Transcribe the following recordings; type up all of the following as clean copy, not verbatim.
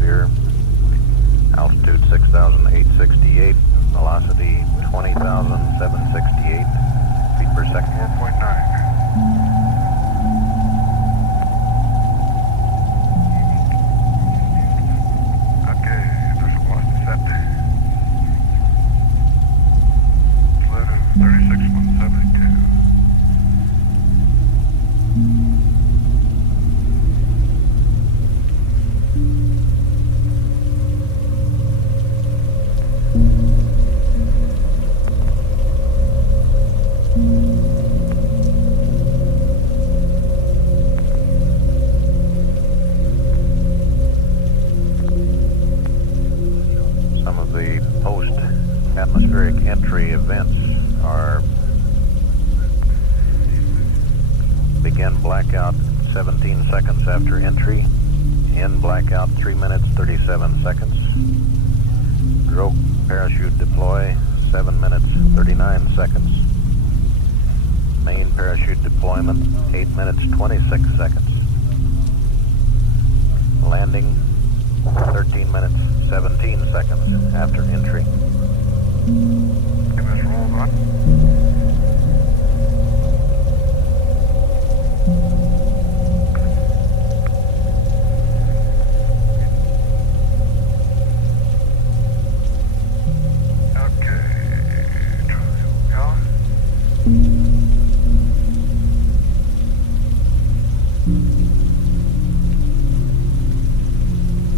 atmosphere. Altitude 6,868. Velocity 20,768 feet per second. 4.9. Okay, there's a velocity set. 36,172. Some of the post-atmospheric entry events are begin blackout 17 seconds after entry, end blackout 3 minutes 37 seconds, drogue parachute deploy 7 minutes 39 seconds, main parachute deployment 8 minutes 26 seconds, landing 13 minutes 17 seconds after entry. Give us roll on.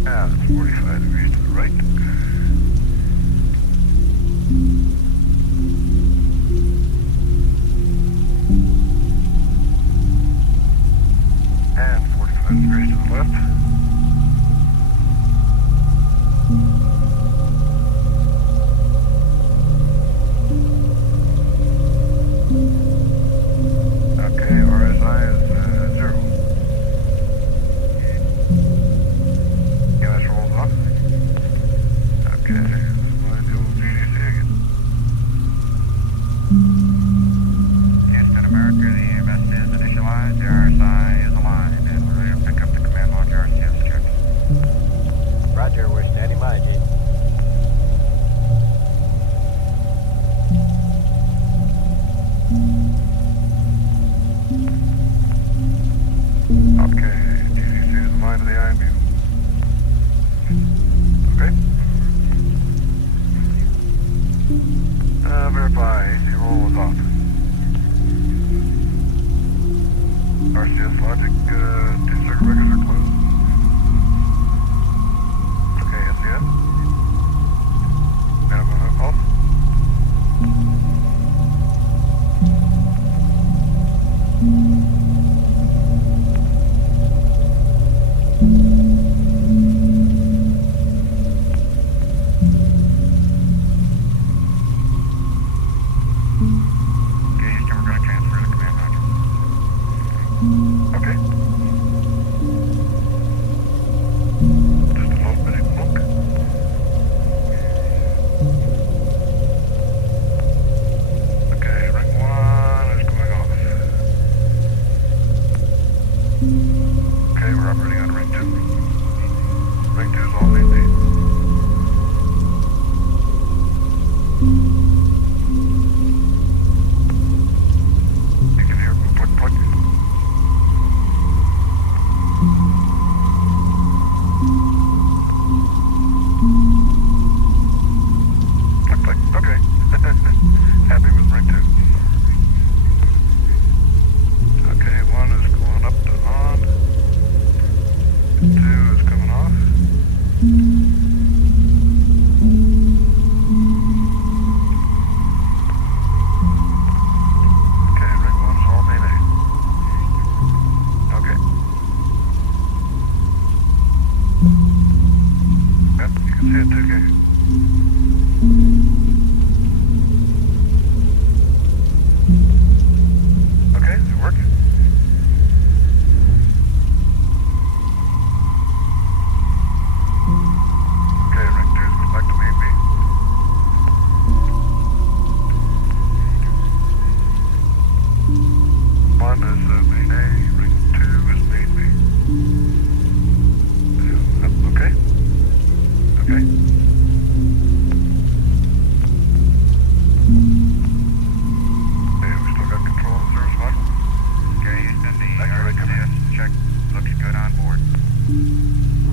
Yeah, it's 45 degrees to the right. And 45 degrees to the left. Okay, RSI is 0. Gas rolls off. Okay, let's find the old GDC again. Houston, America, the EMS is initialized, the RSI is aligned, and we're ready to pick up the command launch RCS check. Roger, we're standing by, Chief. Okay, GDC is aligned to the IMU. Okay. Verify, AC roll is off. RCS logic, two circuit breakers are closed. Okay, SCS. Minimum impulse. Okay, Houston, we're going to transfer to command module. Okay. Just a little bit of smoke. Okay, ring 1 is going off. Okay, we're operating on ring 2. Ring 2 is all maintained. You can hear click, click. Click, click. Okay. Happy with ring 2. Okay, 1 is going up to on. 2 is coming off. Okay, ring 1 is all maintained. Okay. Yep, you can see it too, can you? Okay, does it work? Okay, ring 2 is going back to main B. One is main A, ring 2 is main B. Okay.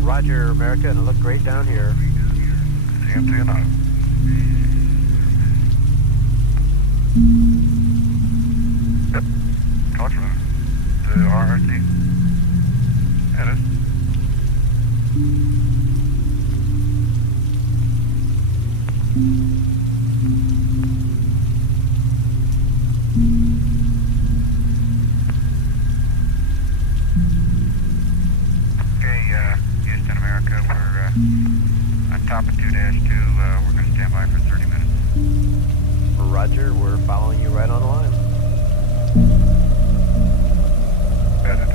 Roger, America, and it looked great down here. CMT and out. Yep. Talk to them. The RRT. Edit. Okay, Houston, America, we're on top of 2-2. We're going to stand by for 30 minutes. Roger, we're following you right on the line. Edit.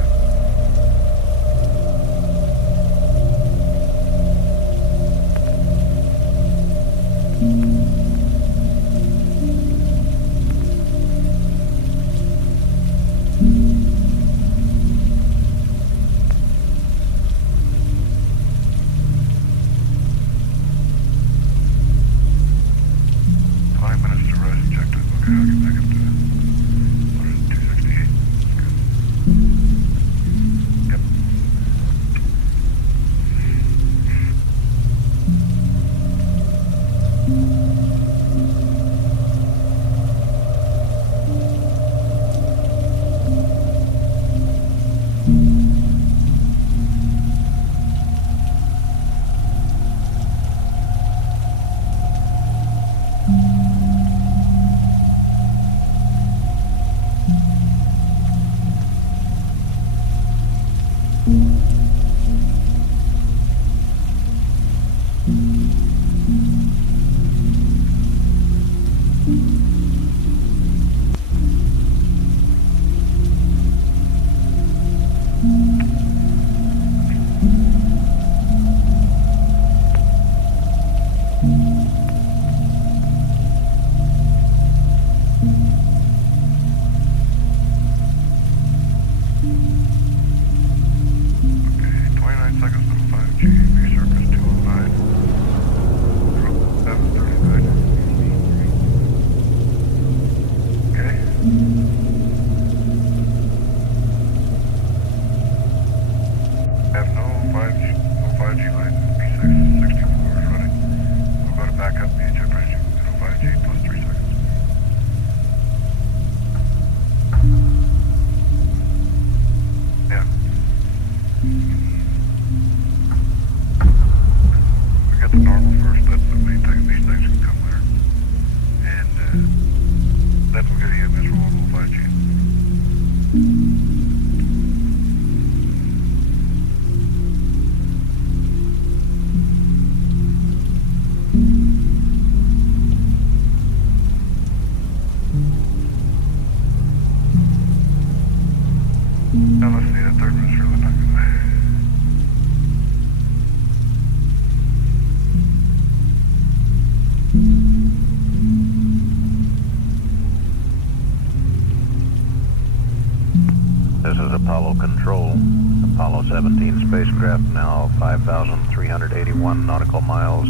This is Apollo Control. Apollo 17 spacecraft now 5,381 nautical miles,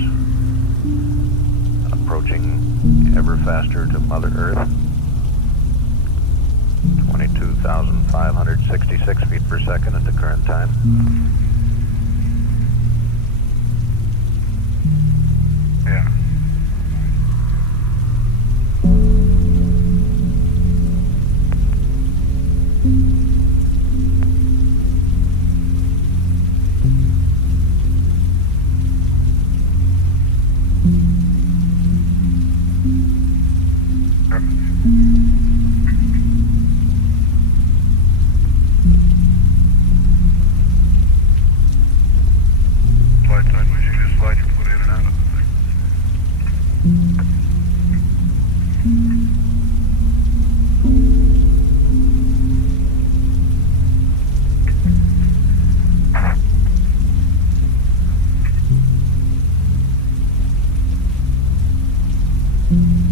approaching ever faster to Mother Earth. 22,566 feet per second at the current time. Yeah. Flight time was you just slide your foot in and out of the thing.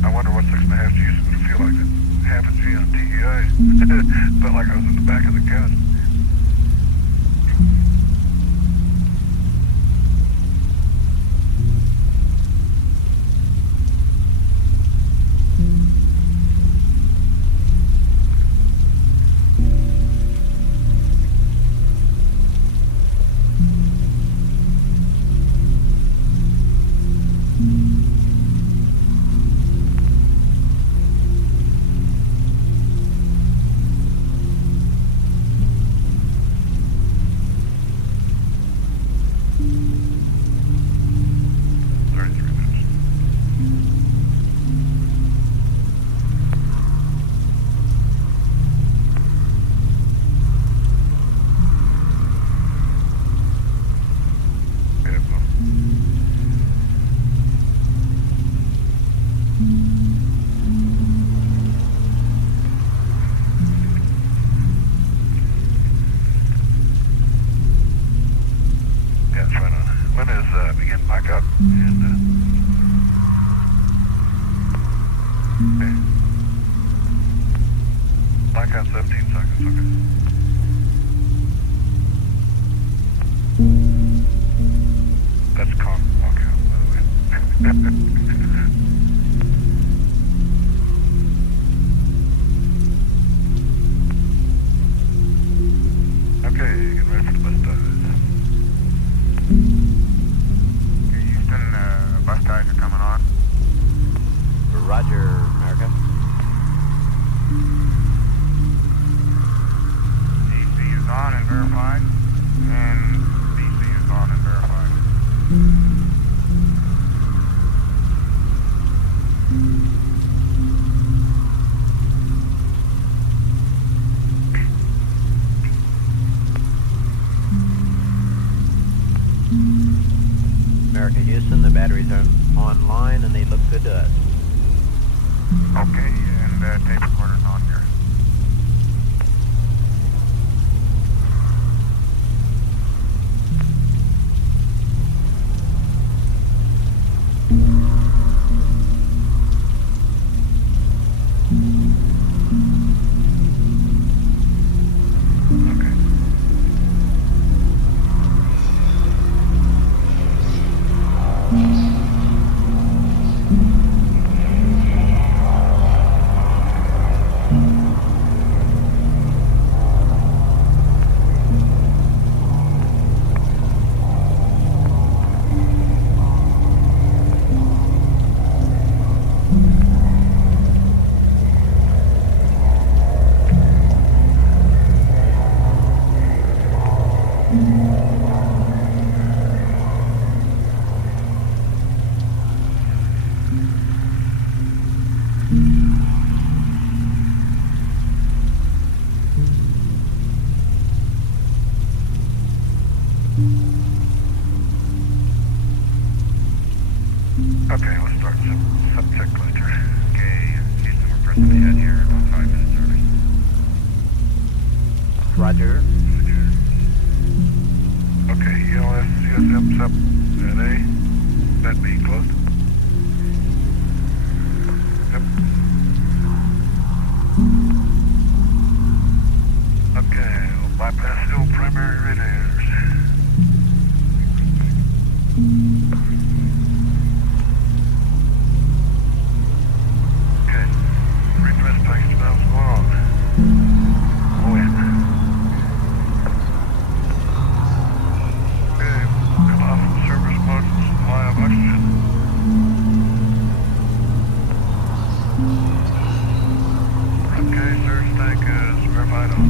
I wonder what 6.5 G is going to feel like. Half a G on TEI. Felt like I was in the back of the couch. And, okay. Blackout 17 seconds, okay. That's con walkout, by the way. Okay, get ready for the bus ties. Okay, Houston, bus ties are coming on. Roger, America. AC is on and verified. And DC is on and verified. America, Houston, the batteries are online and they look good to us. Okay, and tape recorder's on here. Okay. Okay, let's start subject ledger. Okay, Houston, we're pressing ahead here about 5 minutes early. Roger. Okay, ELS, CSM, sub, at A, that B, closed. Yep. Okay, we'll bypass still primary radiators. Okay, repress package valves going on. Oh yeah. Okay, come off from service mode, supply of oxygen. Okay, surge tank is verified on.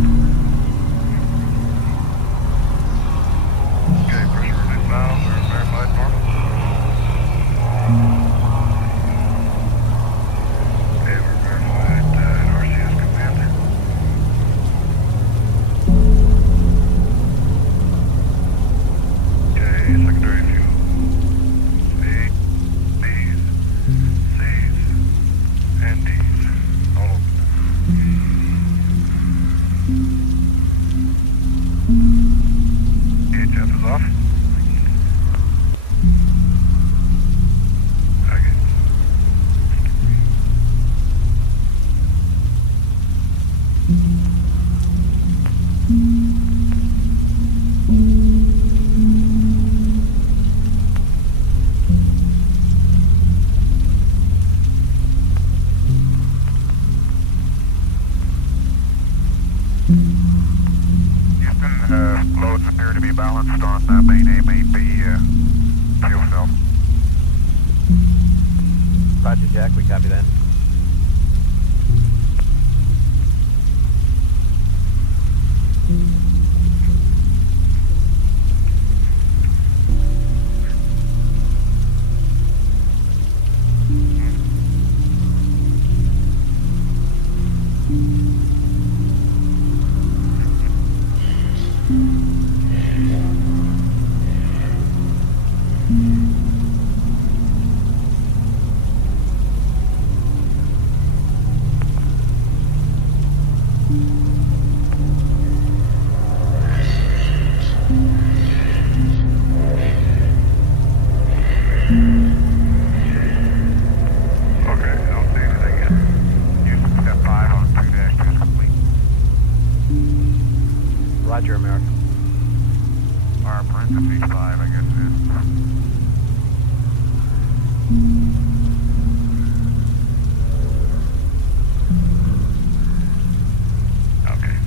Okay, pressure release valves are verified normal. Okay, we're verified at RCS command. Okay, secondary fuel. A, B's, C's, and D's. All open. HF is off. Okay. Houston, loads appear to be balanced on main A, main B fuel cell. Roger, Jack, we copy that. Page 5, I guess it is. Okay.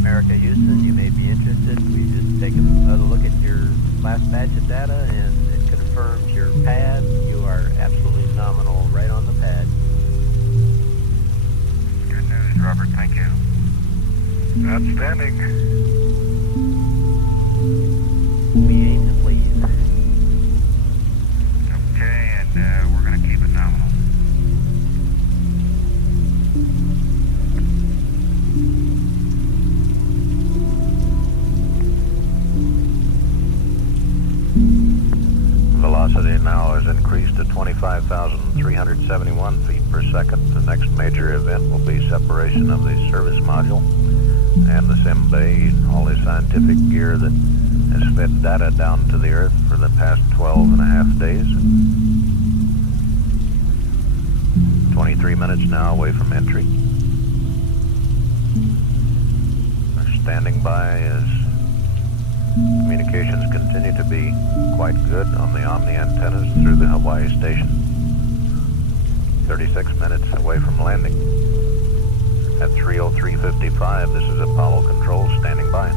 America, Houston, you may be interested. We just take another look at your last batch of data, and it confirms your pad. You are absolutely nominal right on the pad. Good news, Robert. Thank you. Outstanding. We aim to please. Okay, and we're going to keep it nominal. Velocity now has increased to 25,371 feet per second. The next major event will be separation of the service module and the sim bay, all the scientific gear that has fed data down to the Earth for the past 12 and a half days. 23 minutes now away from entry. We're standing by as communications continue to be quite good on the Omni antennas through the Hawaii station. 36 minutes away from landing. At 3:03:55, this is Apollo Control standing by.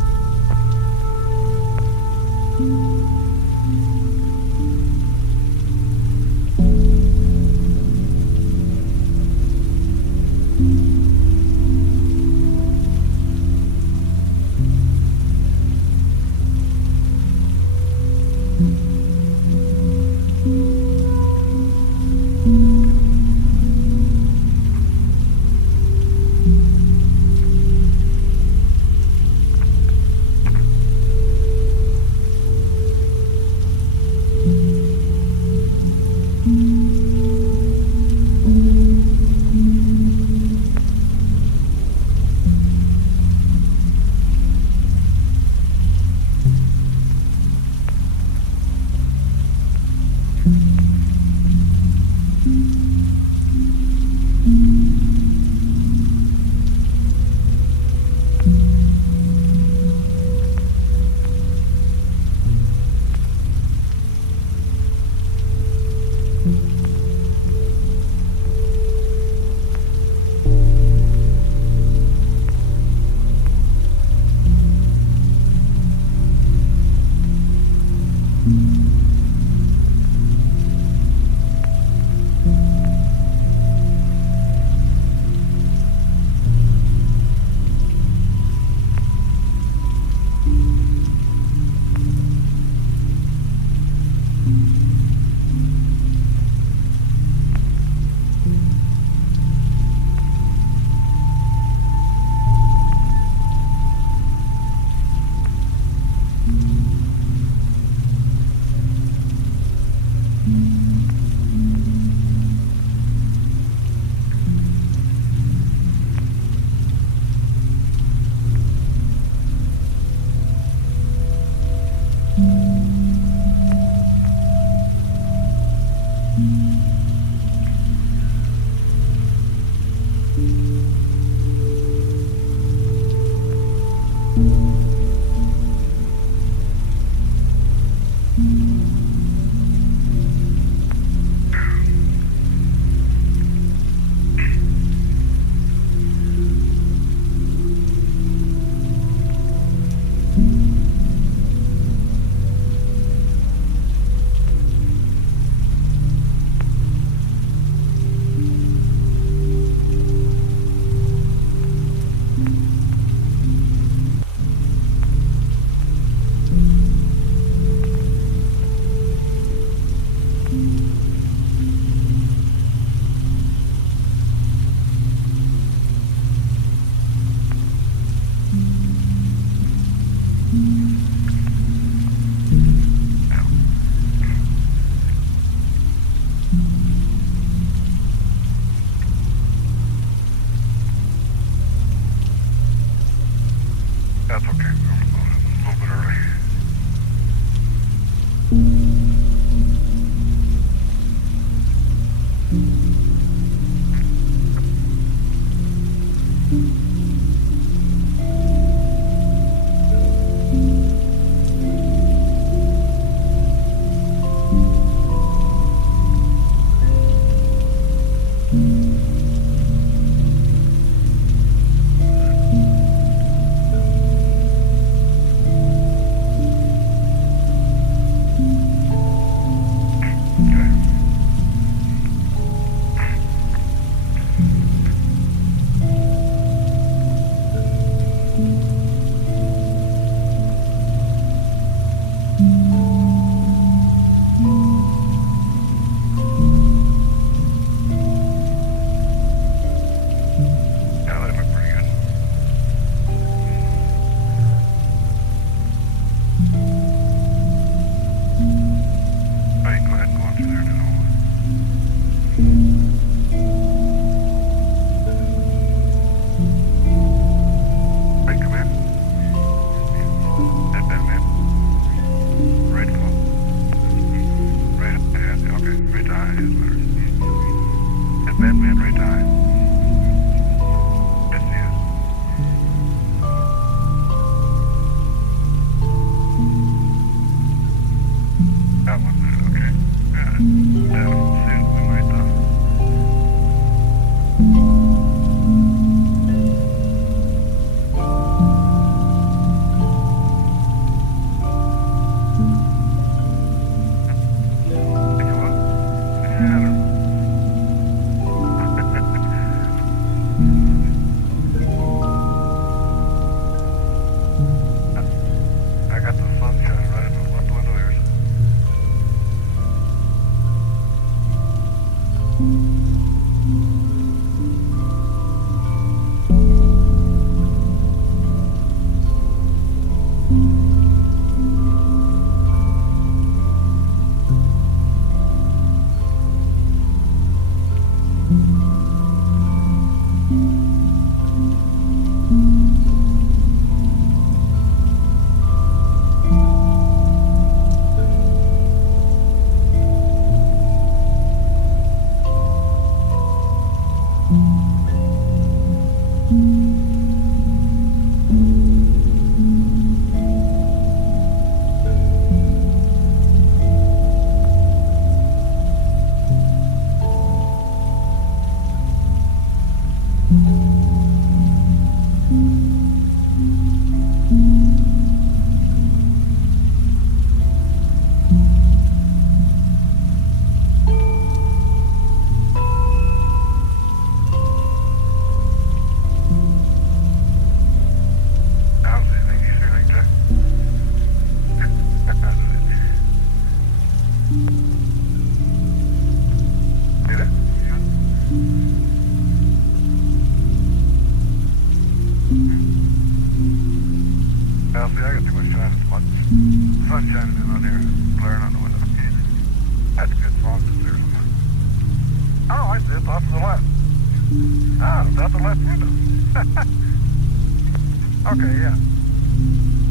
Okay, yeah.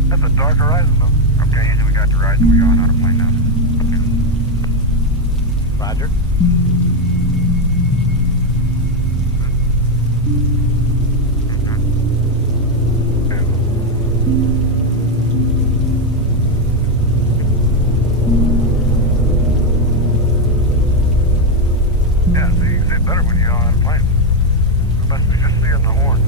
That's a dark horizon, though. Okay, Easy, we got the ride. We're going on a plane now. Roger. Yeah, so you can see it better when you're on a plane. But we just seeing the horn.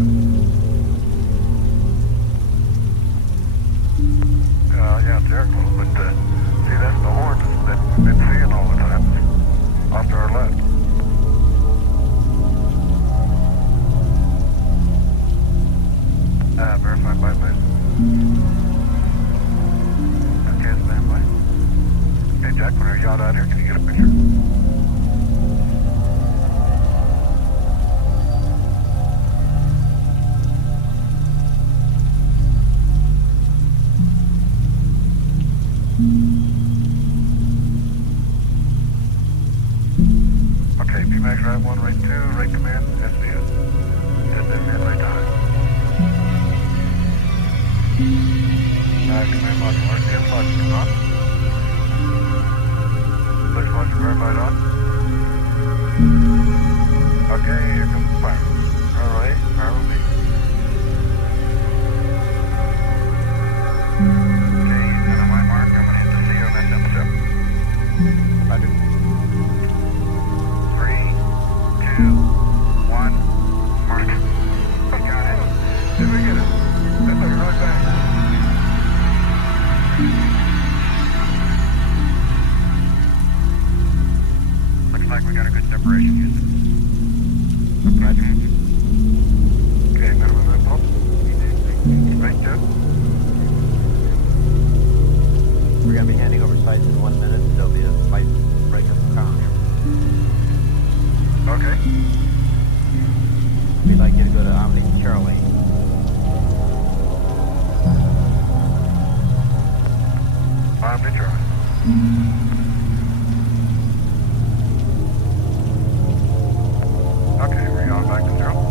Yeah, it's air close, but see, that's the horn that we've been seeing all the time off to our left. Verify by base. Okay, stand by. Hey, Jack, when you're yacht out here, can you get a picture? Okay, BMAX right 1, right 2, right command, SDS. SDF, right high. Command module, RCS logic is on. Roger. 3, 2, 1, mark. We got it. Did we get it? That's like really fast. Looks like we got a good separation, Houston. Roger. Okay, minimum impulse. Right, Jeff? We're going to be handing over sights in 1 minute. There'll be a slight break of the crown here. Okay. We'd like you to go to Omni Charlie. Omni Charlie. Okay, we're going back to 0.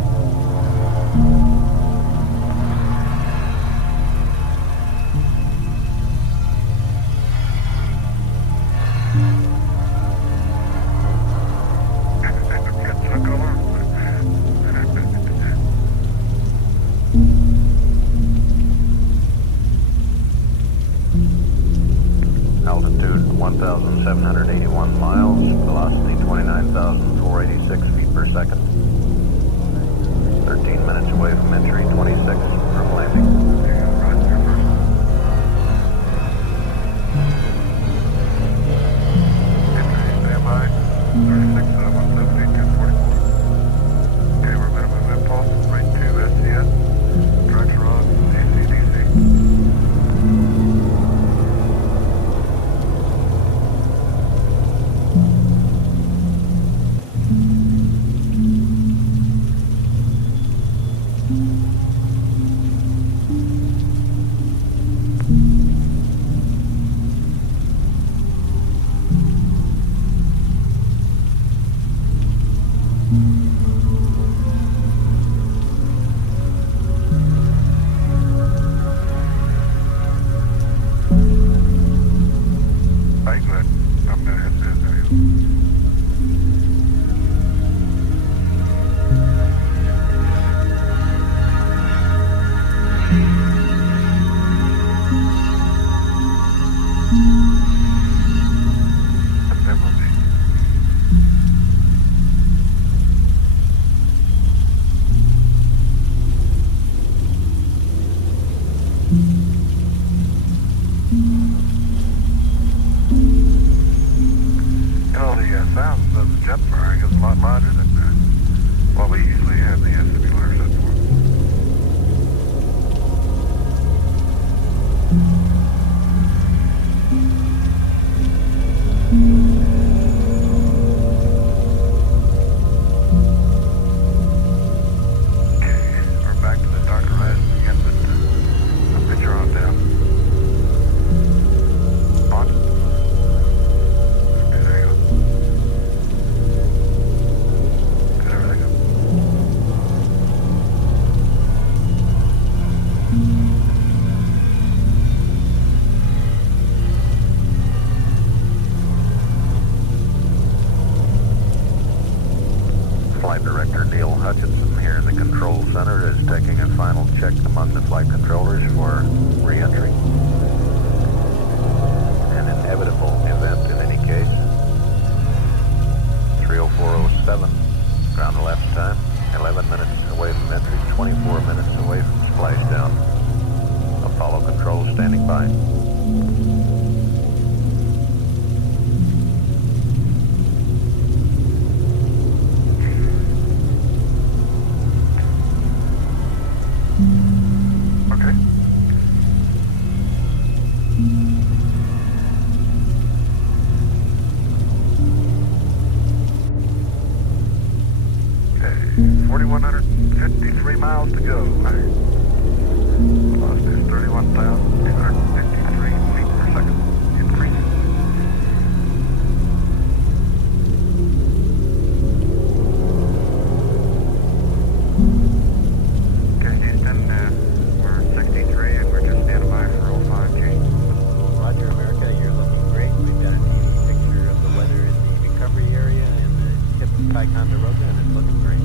Altitude 1,781 miles, velocity 29,486 feet per second. 13 minutes away from entry, 26 from landing. Standby, 36, 178, 244. Okay, we're minimum impulse, right to SCS, direction on AC/DC. Right, good. I'm gonna hit this area. That will be. You know, the sound of the jet firing is a lot louder than what we usually have the SWR set for. Okay, we're back to the dark horizon again, but I'll picture on down. On. Okay, there you go. Good, everything up. Flight Director Neil Hutchinson here in the control center is taking a final check among the flight controllers for re-entry. An inevitable event in any case. 30407, ground elapsed time, 11 minutes away from entry, 24 minutes away from splashdown. Apollo control standing by. Okay. Okay, 4,153 miles to go. Velocity is 31,853 feet per second. Increasing. Okay, Houston, we're 63 and we're just standing by for 05G. Roger, America. You're looking great. We've got a neat picture of the weather in the recovery area and the tip of Ticonderoga, and it's looking great.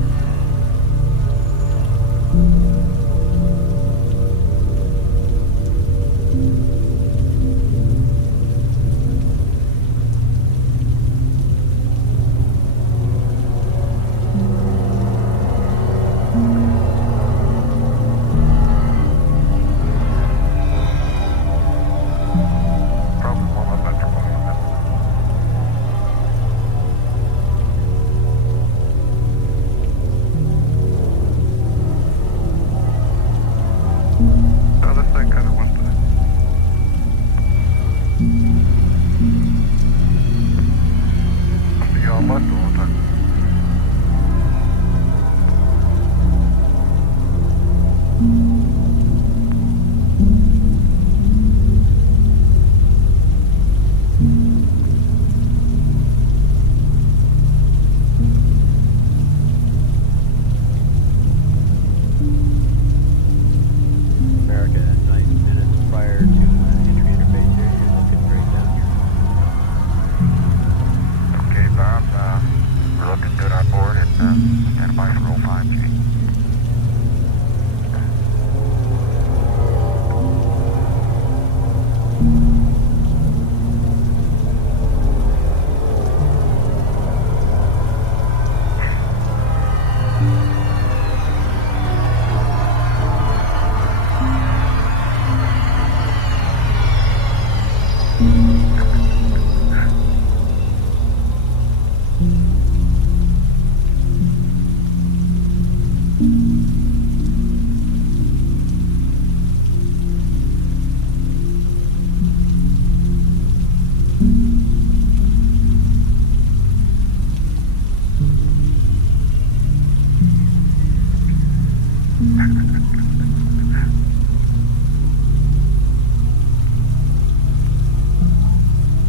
Stand by for roll 5G.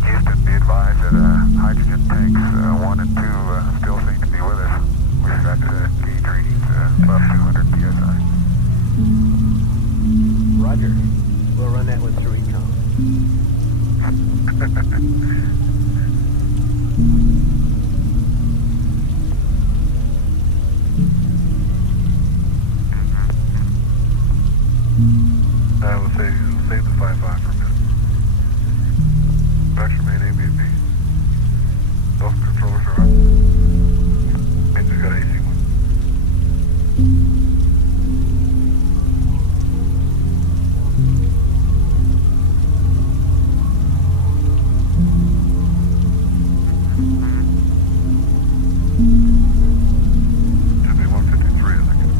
Houston, be advised that hydrogen tanks 1 and 2 still seem to be with us. We've got gauge readings above 200 psi. Roger. We'll run that one through econ. We'll save the 5-5 for a minute. Back remain A, B, and B. Both controllers are up. Means we've got AC 1. Should be 153, I think.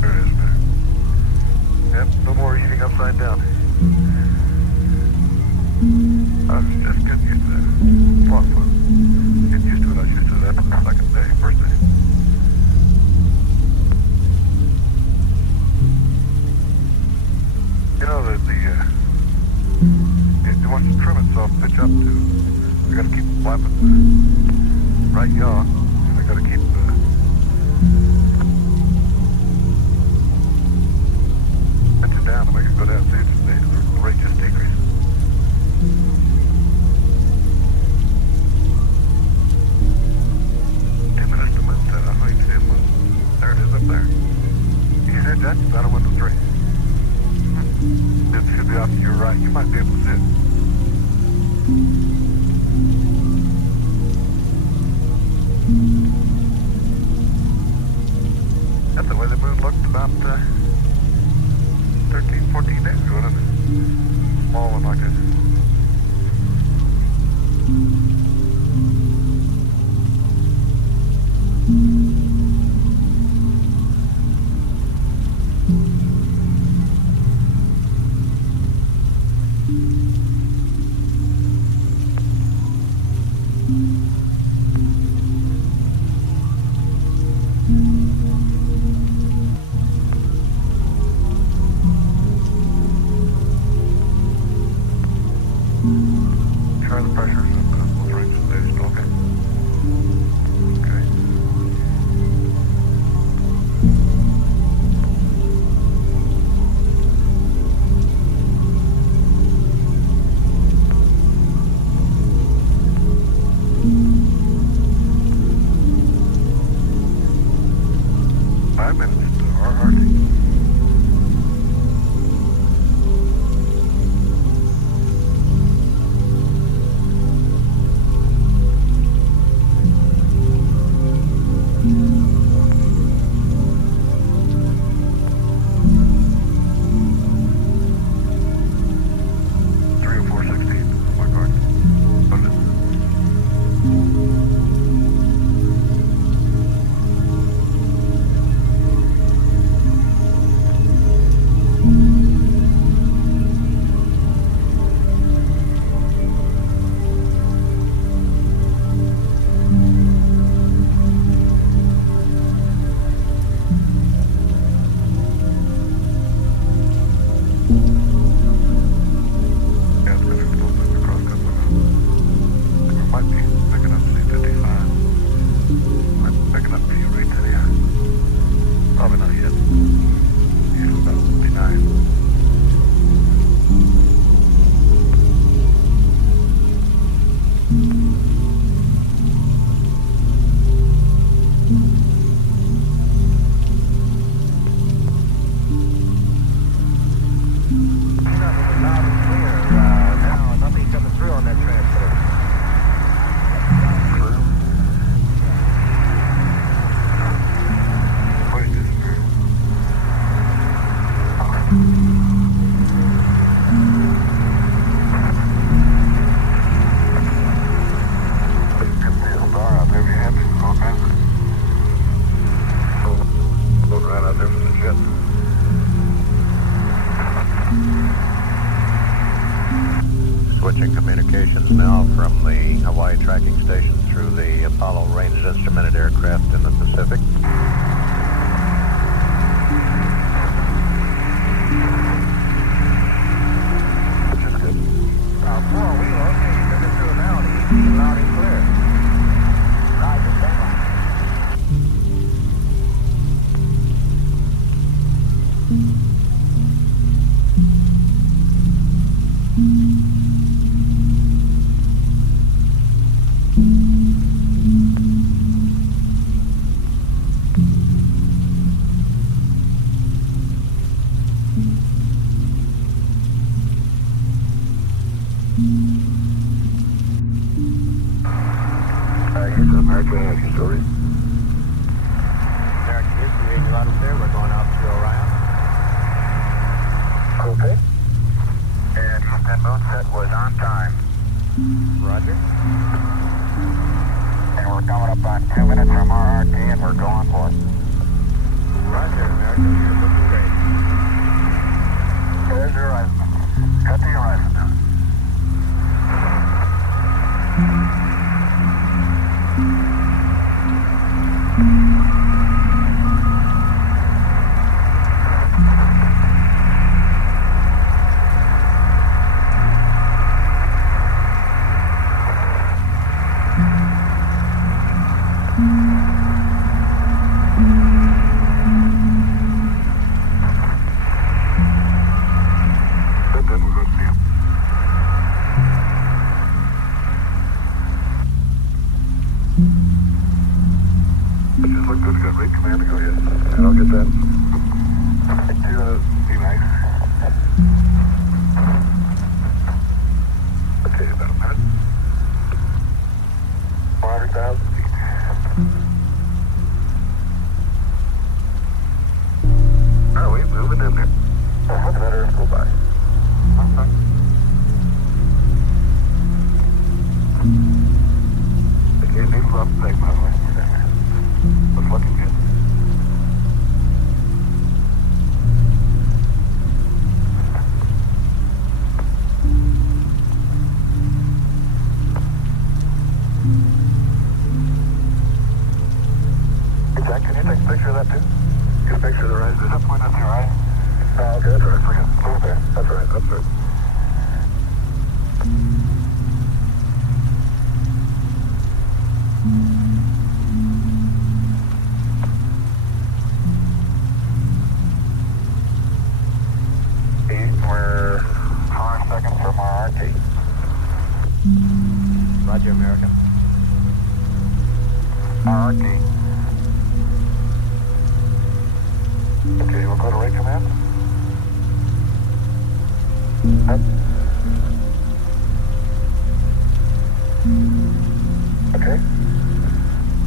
There it is, man. Yep, no more eating upside down. I was just getting used to that. It's a lot of fun. Getting used to it, I was used to that the second day, first day. You know that it wants to trim itself, pitch up to. I gotta keep flapping the right yaw, and I gotta keep pitching down to make it go down. See, the rate just decreases. There it is up there. You can hit that, it's out of window 3. It should be off to your right. You might be able to see it. That's the way the moon looked about 13, 14 days ago, wasn't it? Small one like this. Try the pressures of those ranges. They're still okay. Okay. Switching communications now from the Hawaii tracking station through the Apollo ranged instrumented aircraft in the Pacific. Which is good. 4, we okay. You took us through a valley. Loud and clear. Roger, stand by. Here's American Energy Story. American History, you out there? We're going out to Orion. Okay. And Houston Moonset was on time. Roger. And we're coming up on 2 minutes from RRT and we're going for it. Roger, American, you're looking great. There's your horizon. Cut the horizon now. Good, then we'll go see him. It just looked good. We got rate command to go, yes. And I'll get that. Be nice. Okay, about a minute. 400,000 feet. Are we moving in there? Oh, look at that Earth go by. They gave me a rough thing, by the way. Looks looking good. Hey, Jack, can you take a picture of that, too? Get a picture of the rise. Is that point on the horizon? Oh, okay, that's right. It's like a move there. That's right, that's right. We're 5 seconds from our RT. Roger, American. RT. Okay, we'll go to rate command. Up. Okay.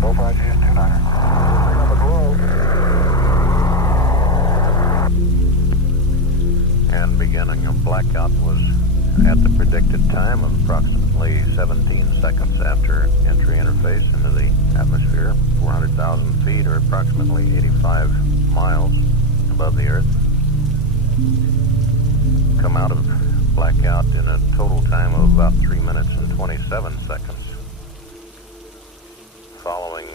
Both IGs 29. On the globe. And beginning. A blackout was at the predicted time of approximately 17 seconds after entry interface into the atmosphere, 400,000 feet or approximately 85 miles above the Earth. Come out of blackout in a total time of about 3 minutes and 27 seconds. Following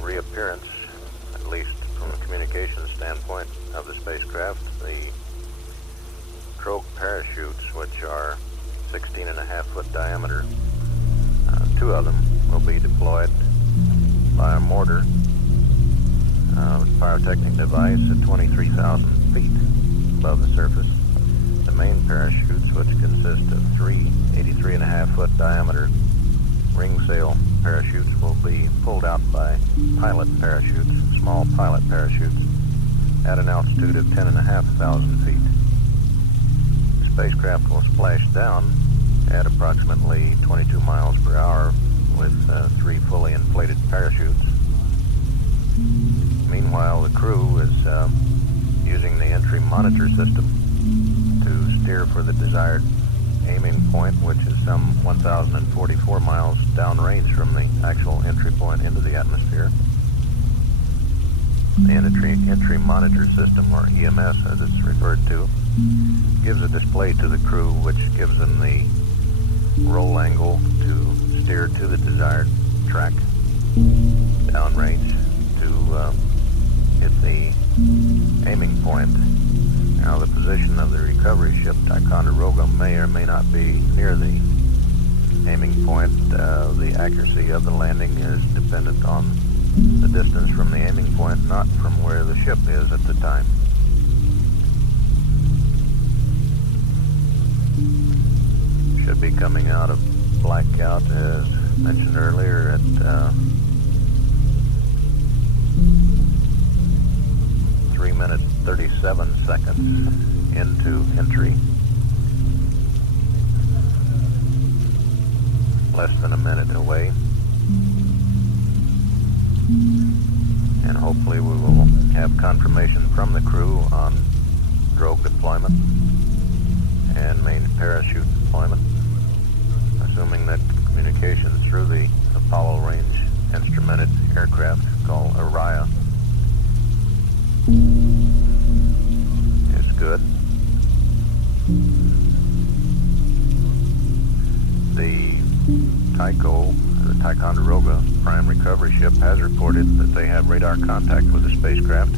reappearance, at least from a communications standpoint of the spacecraft, the stroke parachutes, which are 16.5-foot diameter, 2 of them will be deployed by a mortar pyrotechnic device at 23,000 feet above the surface. The main parachutes, which consist of 3 83.5-foot diameter ring sail parachutes, will be pulled out by pilot parachutes, small pilot parachutes, at an altitude of 10,500 feet. The spacecraft will splash down at approximately 22 miles per hour with 3 fully inflated parachutes. Meanwhile, the crew is using the entry monitor system to steer for the desired aiming point, which is some 1,044 miles downrange from the actual entry point into the atmosphere. The entry monitor system, or EMS as it's referred to, gives a display to the crew which gives them the roll angle to steer to the desired track downrange to hit the aiming point. Now the position of the recovery ship Ticonderoga may or may not be near the aiming point. The accuracy of the landing is dependent on the distance from the aiming point, not from where the ship is at the time. Should be coming out of blackout as mentioned earlier at 3 minutes 37 seconds into entry. Less than a minute away. And hopefully we will have confirmation from the crew on drogue deployment and main parachute deployment, assuming that communications through the Apollo range instrumented aircraft called Araya is good. The Ticonderoga prime recovery ship has reported that they have radar contact with the spacecraft.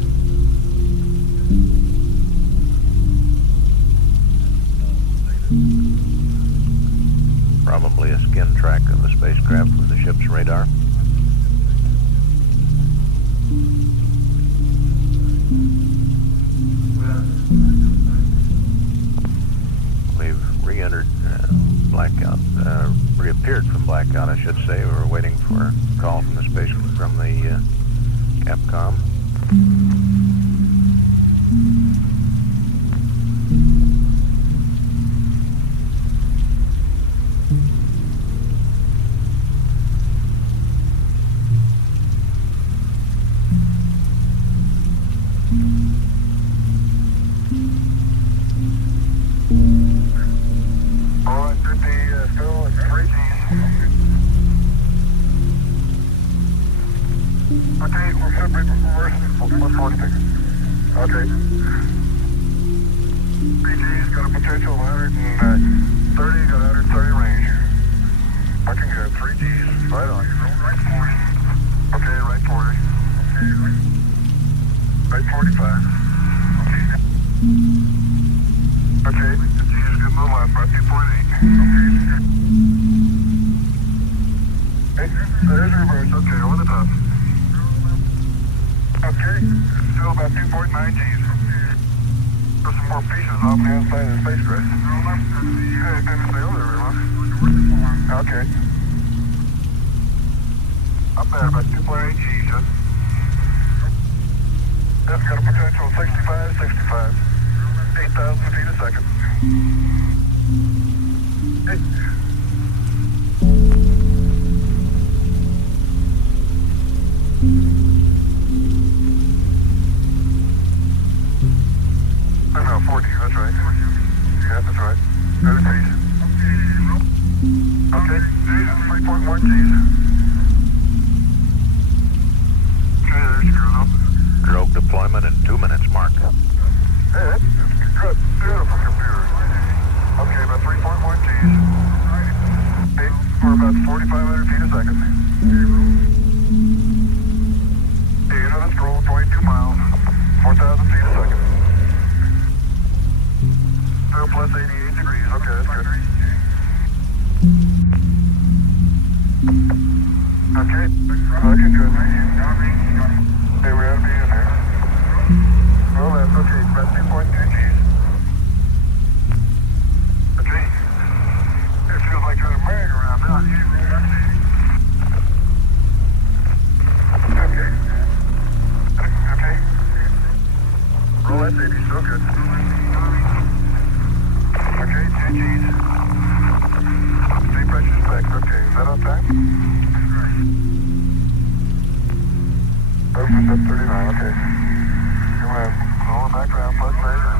Probably a skin track of the spacecraft with the ship's radar. We've re-entered blackout, reappeared from blackout, I should say. We're waiting for a call from the Capcom. Okay, we're going to be reversing 146. Okay. BG's got a potential of 130, got 130 range. Looking good, 3 Gs, right on. Right 40. Okay, right 40. Okay, right 45. Okay, G's good move left, right 2.8. Okay. Hey, there's reverse, okay, over the top. Okay, still about 2.9 Gs. There's some more pieces off the inside of the spacecraft. Yeah, it didn't stay over there very long. Okay. Up there, about 2.8 Gs, huh? That's got a potential of 65. 8,000 feet a second. Hey. No, 40, that's right. Yeah, that's right. Another G's. Okay, 3.1 G's. Okay, there's your up. Drogue deployment in 2 minutes, Mark. Hey, that's good. Beautiful computer. Okay, about 3.1 G's. Hey, we're about 4,500 feet a second. Hey, into the stroll, 22 miles, 4,000 feet a second. Still plus 88 degrees. Okay, that's good. Okay, looking good. Hey, we ought to be in there. Roll left, okay, about 2.2 Gs. Okay. It feels like you're in a merry-go-round now. Okay. Okay. Roll left, 80, still good. Okay, 2 Gs. Stay pressure back. Okay, is that on time? That's up 39, okay. Come on, roll it back around, plus pressure.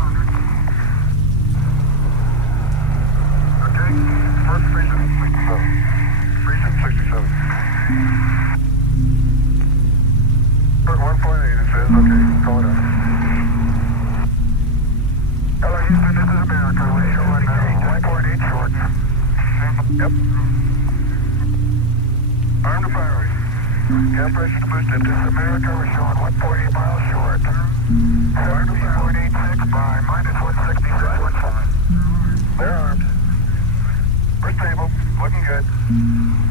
Okay, first station 67. Station 67. Put 1.8, it says, okay. Yep. Arm to fire. Gas pressure to boosted. This is America. We're showing 148 miles short. 17.86 by minus 166.5. They're armed. We're stable. Looking good.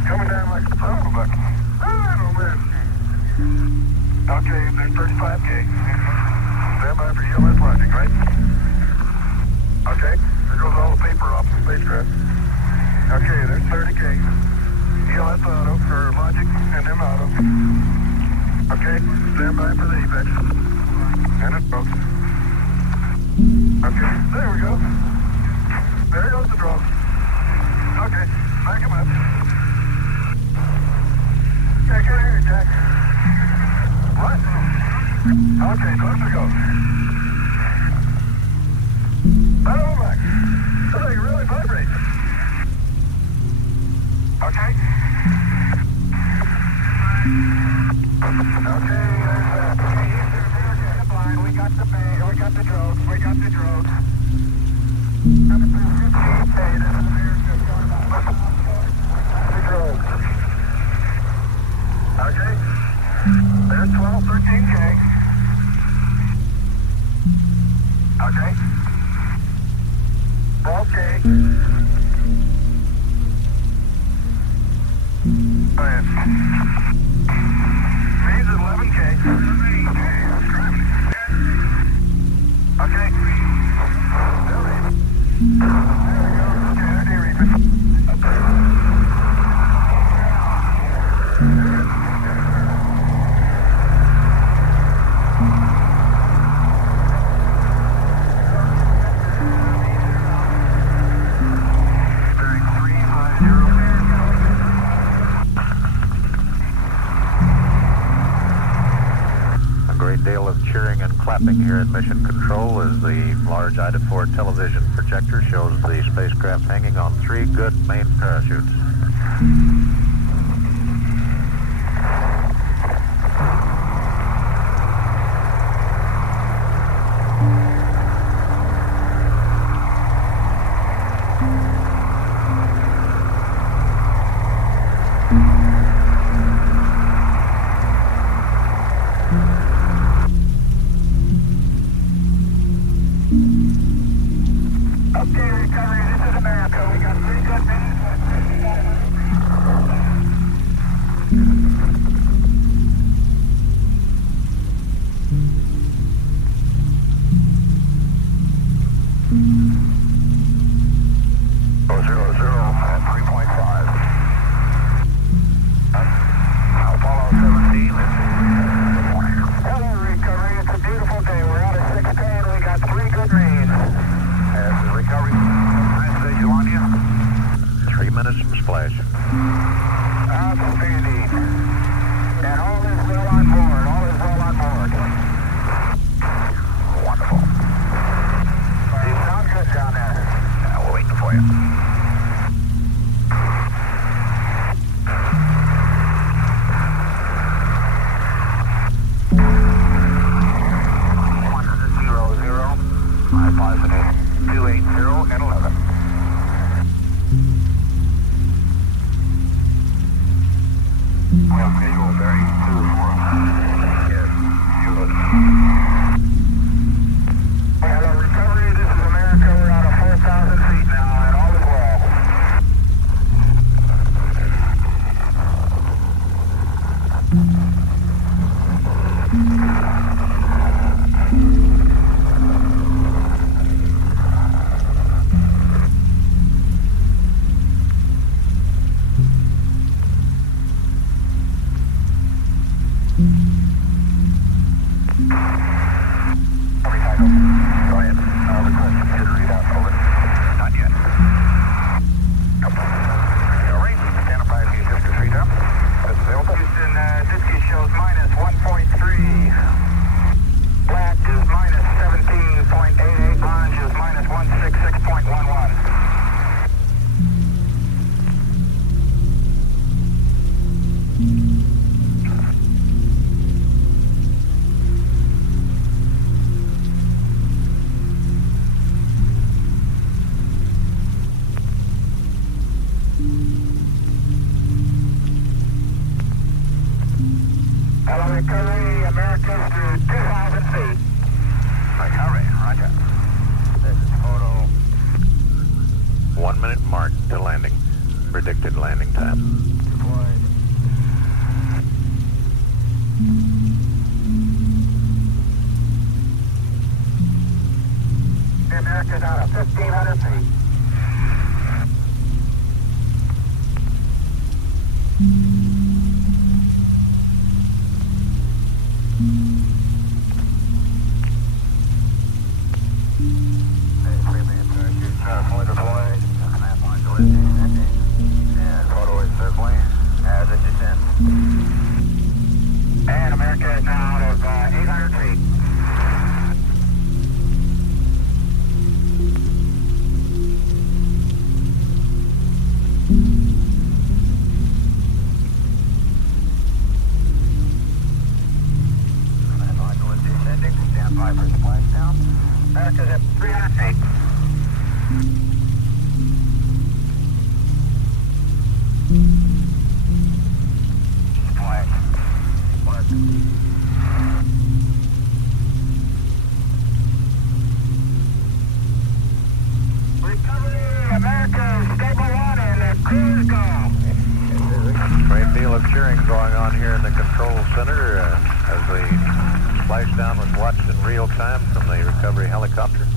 Coming down like a son of a buck. Oh, man. Okay, there's 35K. Stand by for ELS launching, right? Okay, there goes all the paper off the spacecraft. Okay, there's 30K. ELS auto, or logic, and then auto. Okay, stand by for the apex. And it broke. Okay, there we go. There goes the drone. Okay, back him up. Yeah, get here, Jack. What? Okay, close to go. Hello, back. This thing really vibrates. Okay. Okay, there's that. Line. We got the bay. We got the drones. We got the drones. The drones. Okay. There's 12, 13K. Okay. 12K. Means 11K. Okay. There we go. Okay, there we go. Clapping here at Mission Control as the large Ida-4 television projector shows the spacecraft hanging on 3 good main parachutes. Hello, recovery. This is America. We're out of 4,000 feet now, and all is mark to landing. Predicted landing time. The America's out of 1,500 feet. Fully deployed. Command module is descending. And photo is circling as it descends. And America is now out of 800 feet. Command module is descending. Stand by for splashdown. America's at 300 feet. Great deal of cheering going on here in the control center as the splashdown was watched in real time from the recovery helicopter.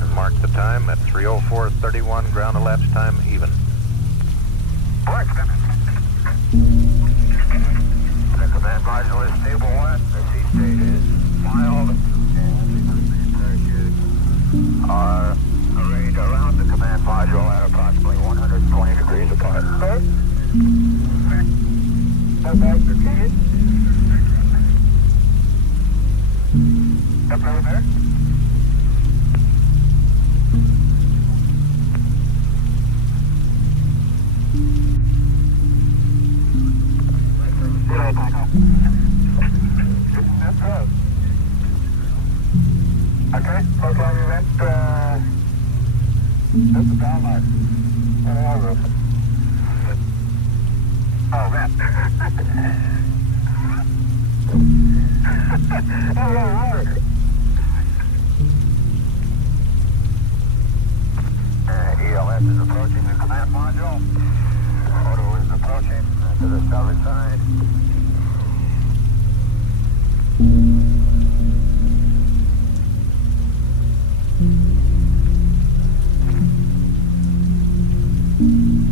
And marked the time at 3:04:31, ground elapsed time even. The command module is stable 1. The sea state is mild. And the parachutes are arranged around the command module at approximately 120 degrees apart. Up there. Okay, program event, that's the downlight. Oh, man. ELS is approaching the command module. Photo is approaching to the starboard side.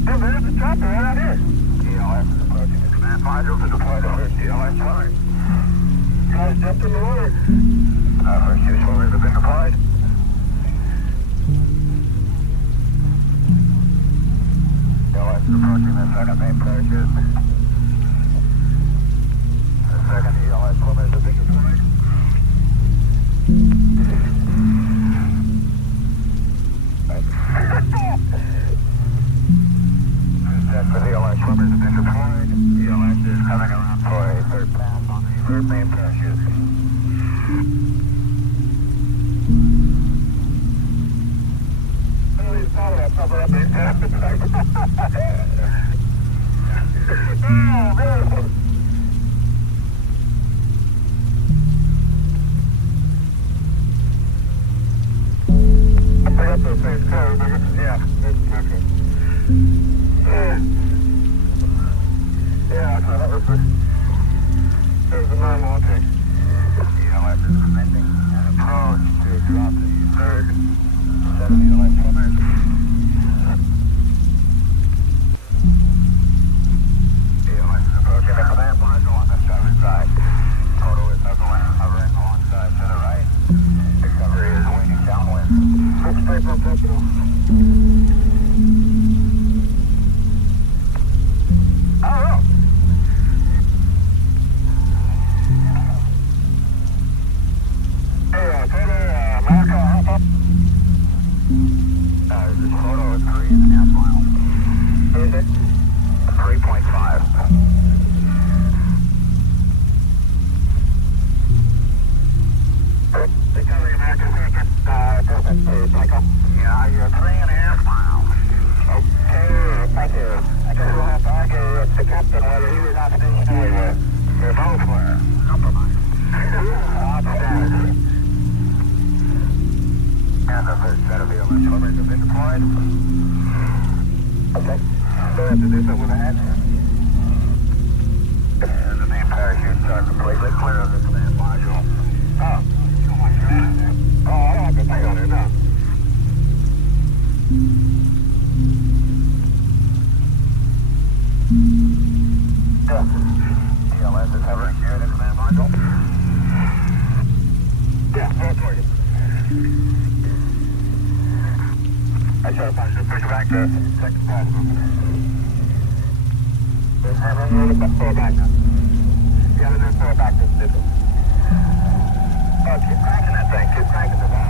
Hey, there's the chopper right out here. ELS is approaching the command module to deploy the first ELS fire. Guys jumped in the water. First two swimmers have been deployed. ELS is approaching the second main parachute. The second ELS swimmers have been deployed. Set for the ELS swimmers have been deployed. ELS is coming around for a third pass on the third main parachute. Oh, beautiful. I forgot those things too. Yeah, that's perfect. Yeah, so that was the normal take. ELS is commencing an approach to drop the third set of ELS swimmers. ELS is approaching the command module on the starboard side. Photo is hovering alongside to the right. Recovery is winging downwind. Looks pretty professional. Oh, hey, Marco, Alpha. This photo is 3.5 miles. Is it? 3.5. Recovery American Secret, distance to cycle. Yeah, you're 3.5 miles. Okay, thank you. I guess we'll have to argue with the captain whether he was not stationary with. They both were. Compromise. Outstanding. And the first set of ELS swimmers have been deployed. Okay. So I have to do something with a hat. And the main parachutes are completely clear of the command module. Oh. Oh, I don't have to think on it now. TLS is hovering here in the command module. Yeah, roll toward it. I should have push back to second pass. Pull back now. Yeah, then pull back to this. Oh, keep cranking that thing. Keep cranking it down.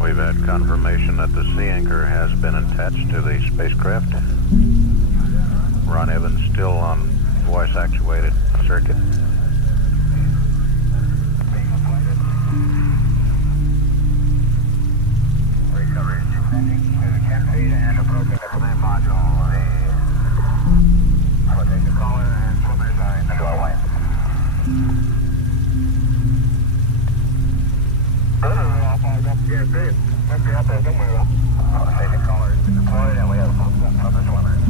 We've had confirmation that the sea anchor has been attached to the spacecraft. Ron Evans still on voice-actuated circuit. Recovery is descending to 10 feet and approaching the command module. The flotation collar and swimmers are in the doorway. Flotation collar has been deployed and we have thumbs up from the swimmers.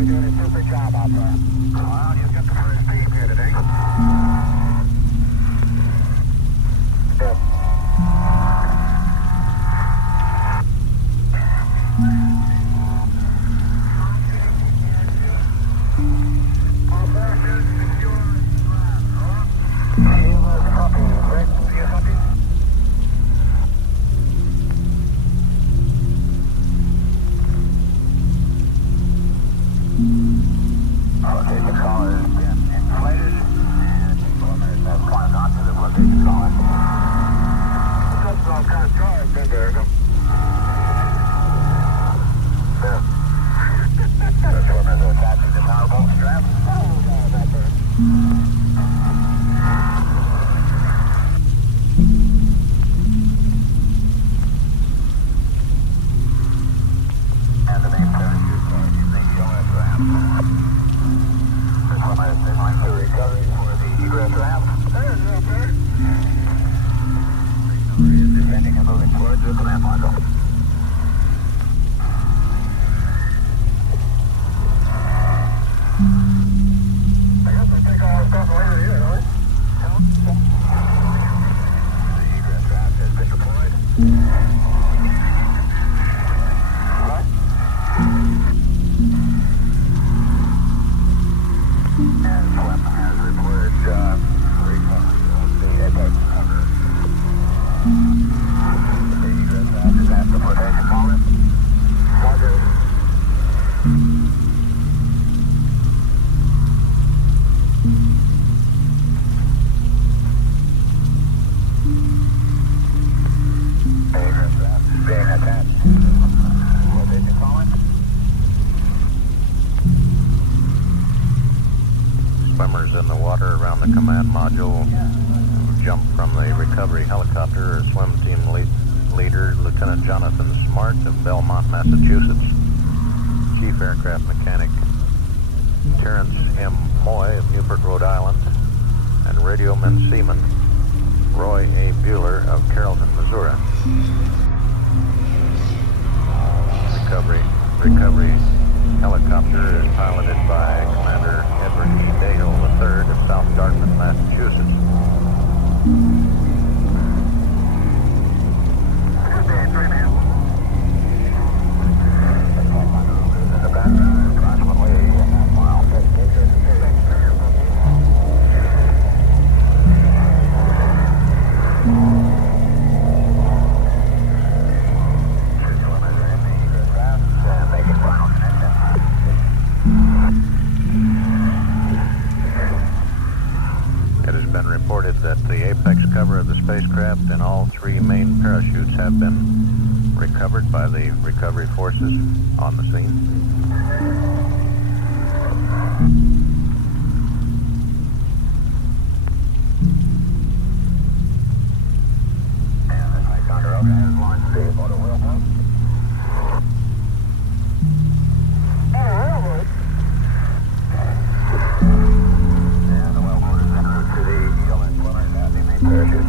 You're doing a super job out there. Well, you've got the first team here today. Descending and moving towards the command module. I guess we'll take all the stuff later here, don't we? The egress raft has been deployed. And Slim has reported recovery of the apex cover. The egress raft is at the flotation moment. Roger. Egress raft is being attached. Flotation moment. Swimmers in the water around the command module who jumped from the recovery helicopter are swim team leader Lieutenant Jonathan Smart of Belmont, Massachusetts, Chief Aircraft Mechanic Terrence M. Moy of Newport, Rhode Island, and radioman seaman Roy A. Bueller of Carrollton, Missouri. Recovery helicopter is piloted by Commander Edward E. Dale III of South Dartmouth, Massachusetts. It has been reported that the apex cover of the spacecraft and all three main parachutes have been recovered by the recovery forces on the scene. And the Ticonderoga has launched the motor wheelboat. And the wheelboat is en route to the Eagle and Plymouth Abbey main parachute.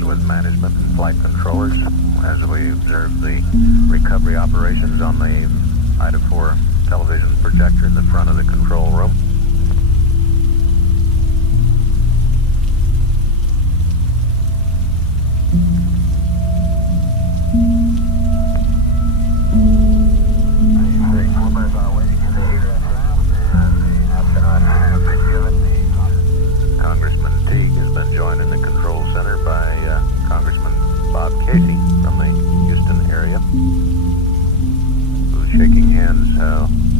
discussions with management and flight controllers as we observe the recovery operations on the IDA 4 television projector in the front of the control room. Congressman Teague has been joined in the control center by Congressman Bob Casey from the Houston area, who's shaking hands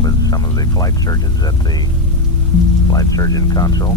with some of the flight surgeons at the flight surgeon console.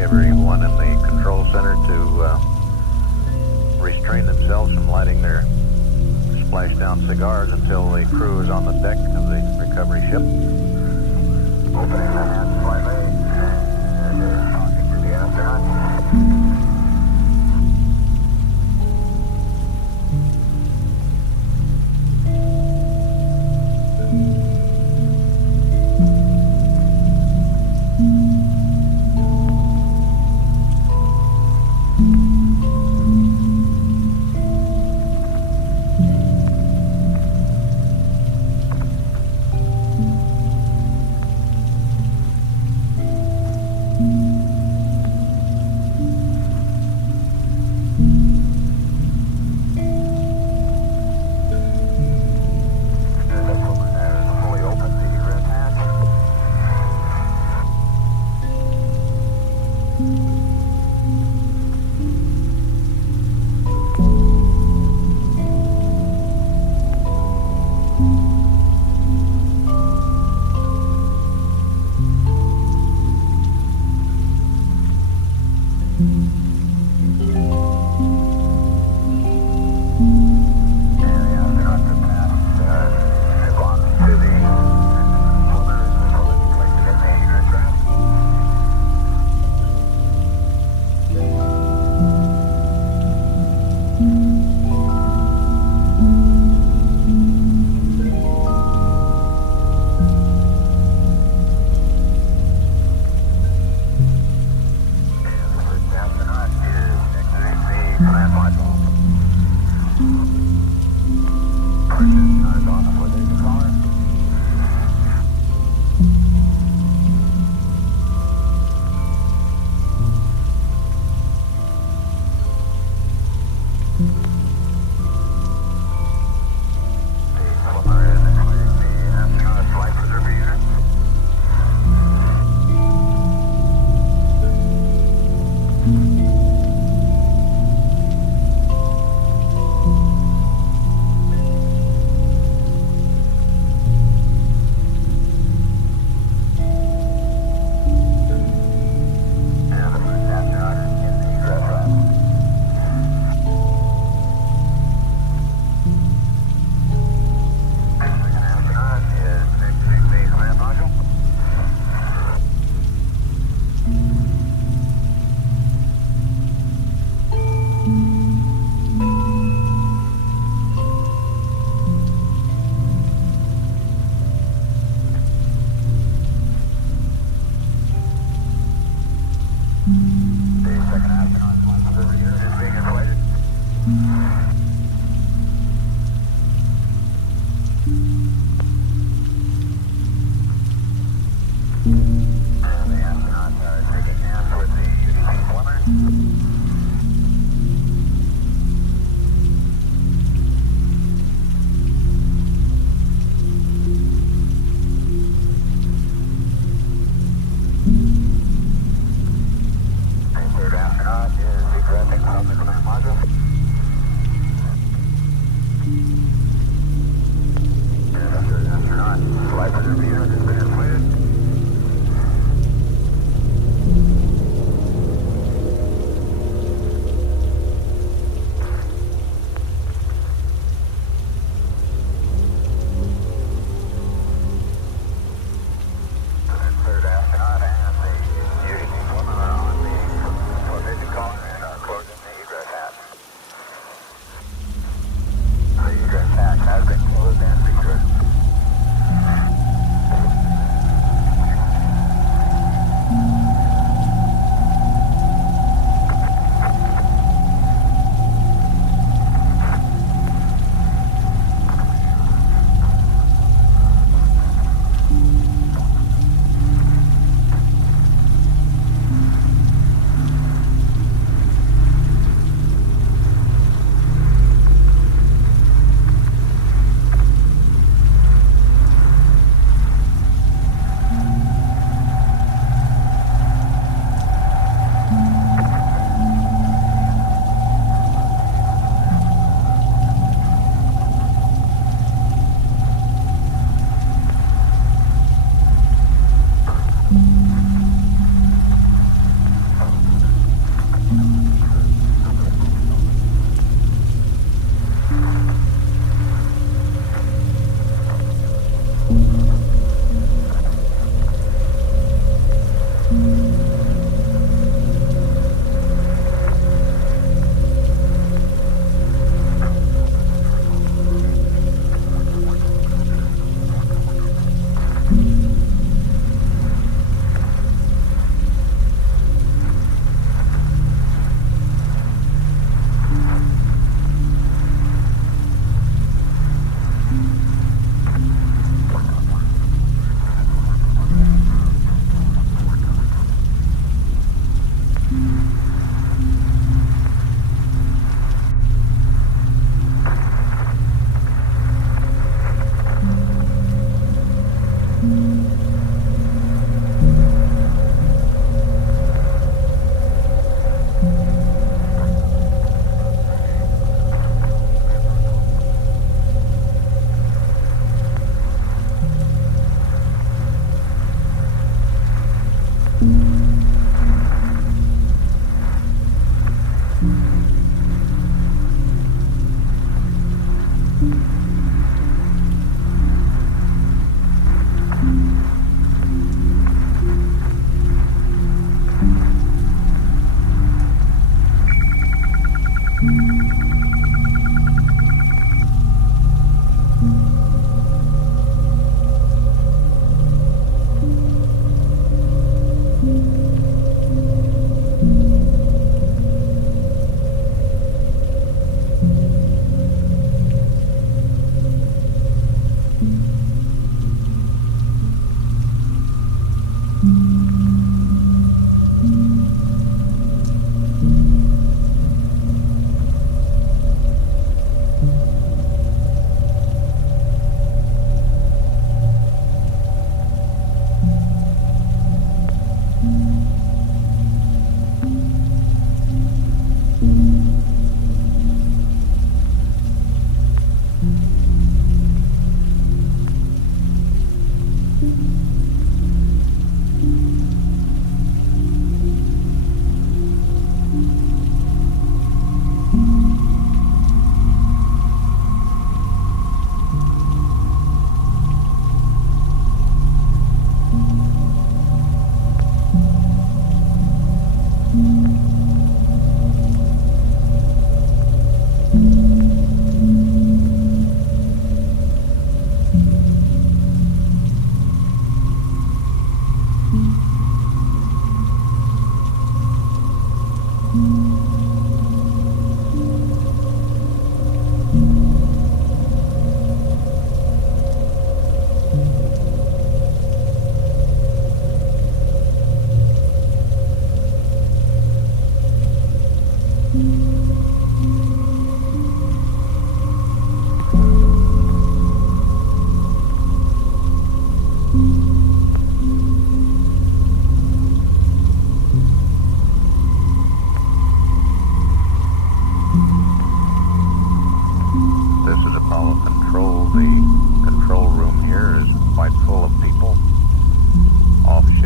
Everyone in the control center to restrain themselves from lighting their splashdown cigars until the crew is on the deck of the recovery ship. Opening the hatch slightly and talking to the astronaut. The astronaut taking dance with the UDP swimmer. Third astronaut is egressing from the command module. Third astronaut, flight preserve unit has been inflated.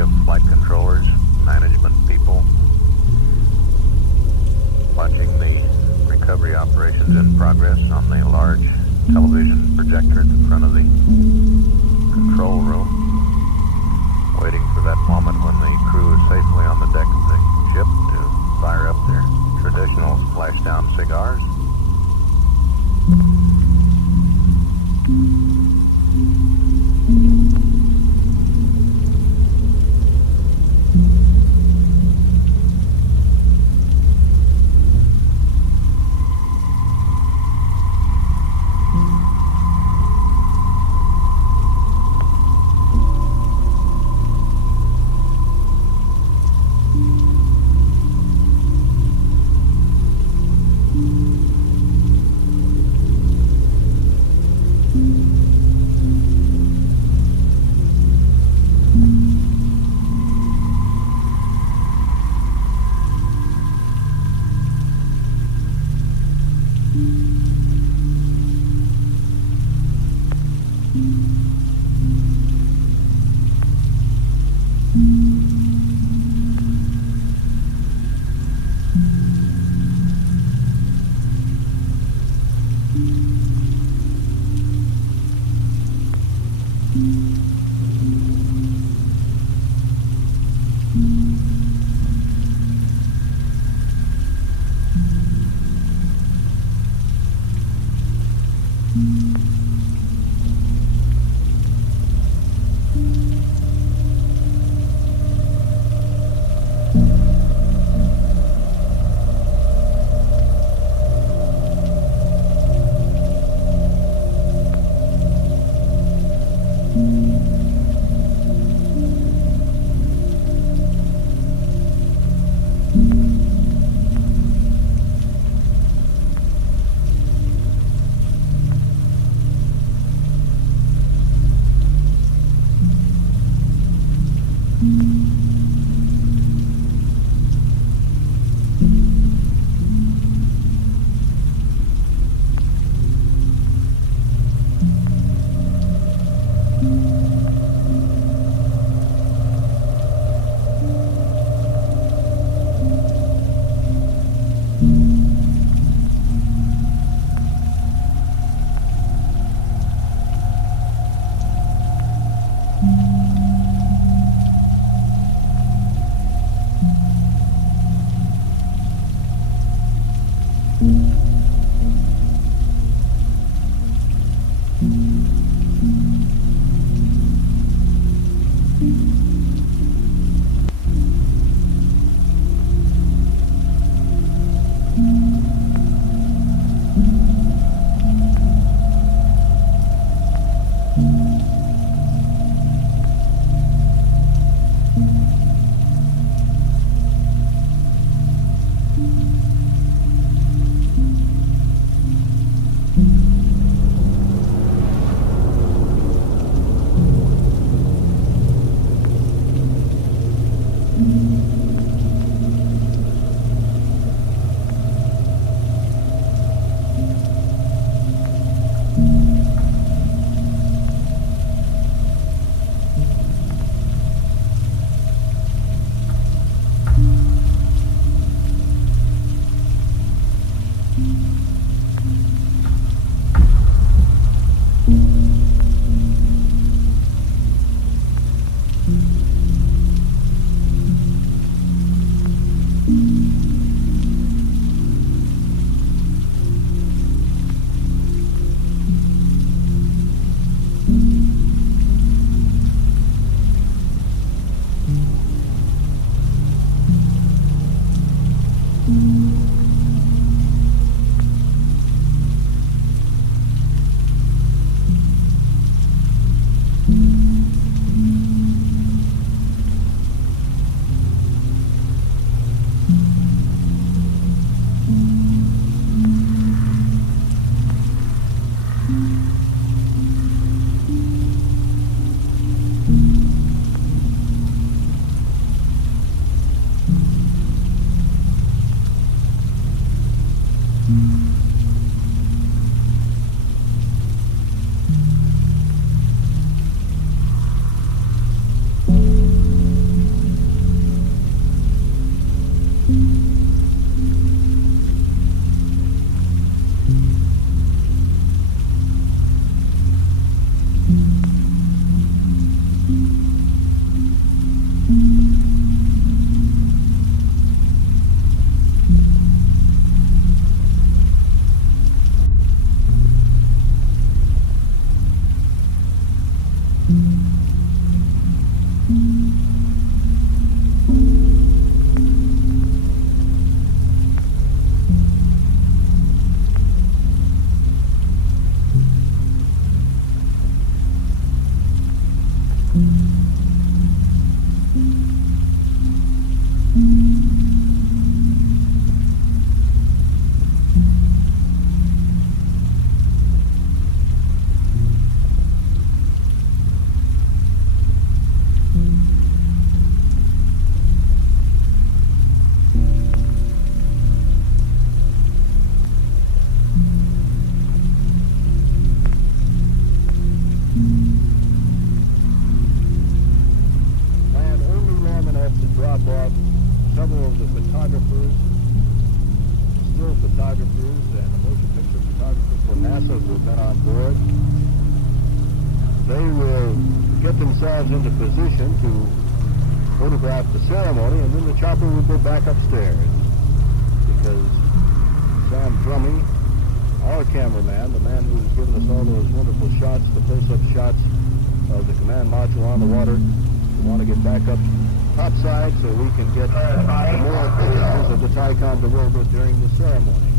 of flight controllers, management people, watching the recovery operations in progress on the large television projector at the front of the control room, waiting for that moment when the crew is safely on the deck of the ship to fire up their traditional splashdown cigars. drop off several of the photographers, still photographers, and motion picture photographers for NASA who have been on board. They will get themselves into position to photograph the ceremony, and then the chopper will go back upstairs because Sam Drummy, our cameraman, the man who's given us all those wonderful shots, the close-up shots of the command module on the water, we want to get back up topside so we can get more pictures of the Ticonderoga during the ceremony.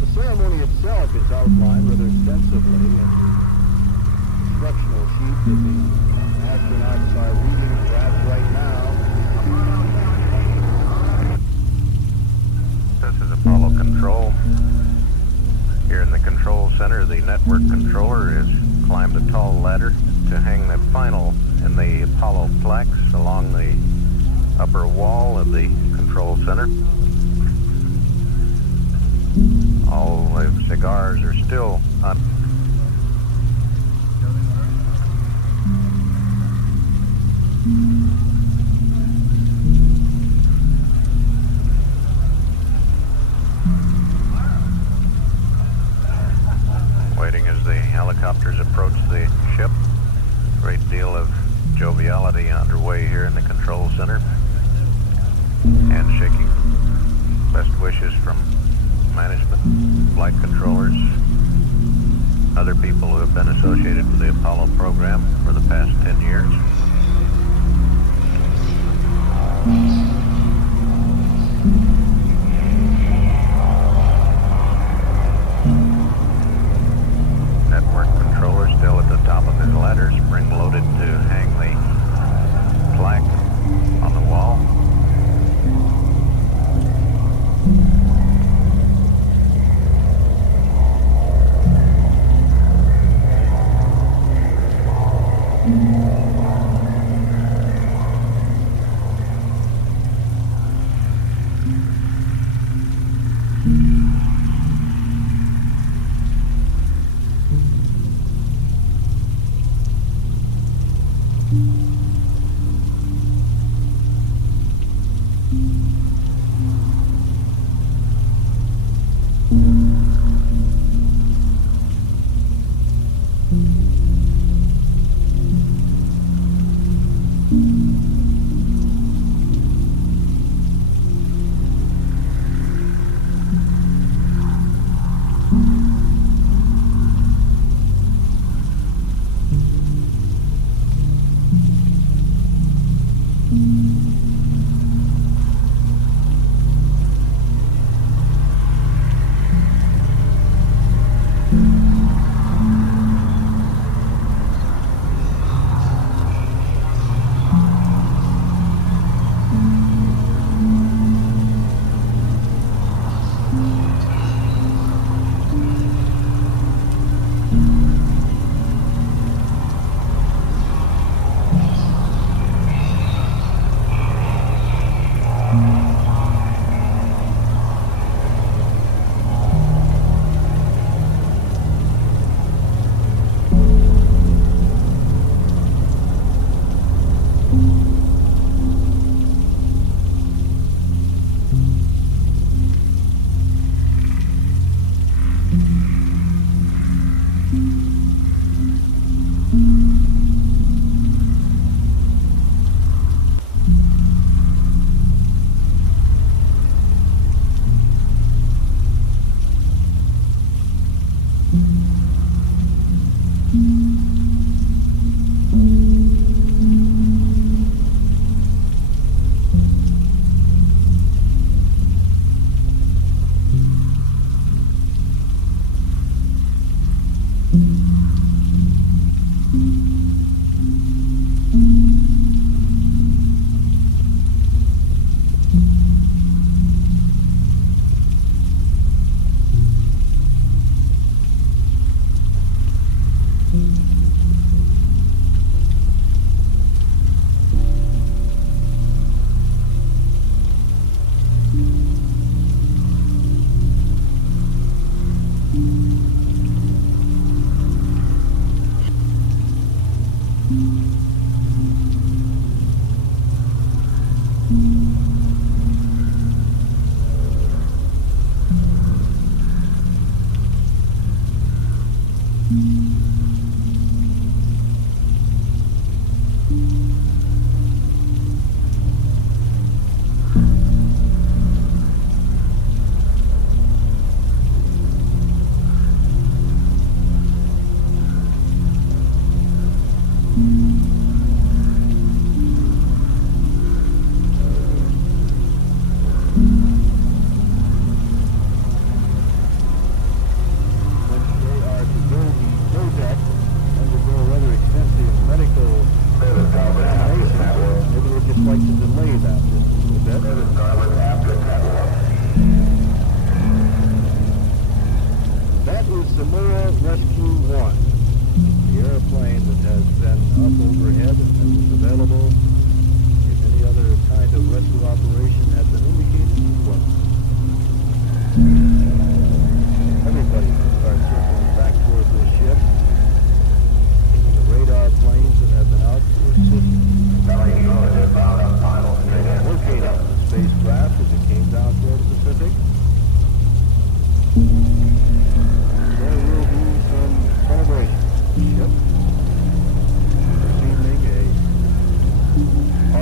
The ceremony itself is outlined rather extensively in the instructional sheet that the astronauts are reading perhaps right now. This is Apollo Control. Here in the control center, the network controller has climbed a tall ladder to hang the final in the Apollo plaques along the upper wall of the control center. All the cigars are still on. Waiting as the helicopters approach the ship. Great deal of joviality underway here in the control center. Handshaking. Best wishes from management, flight controllers, other people who have been associated with the Apollo program for the past 10 years. Network controller still at the top of his ladder, spring-loaded to hang the plaque on the wall.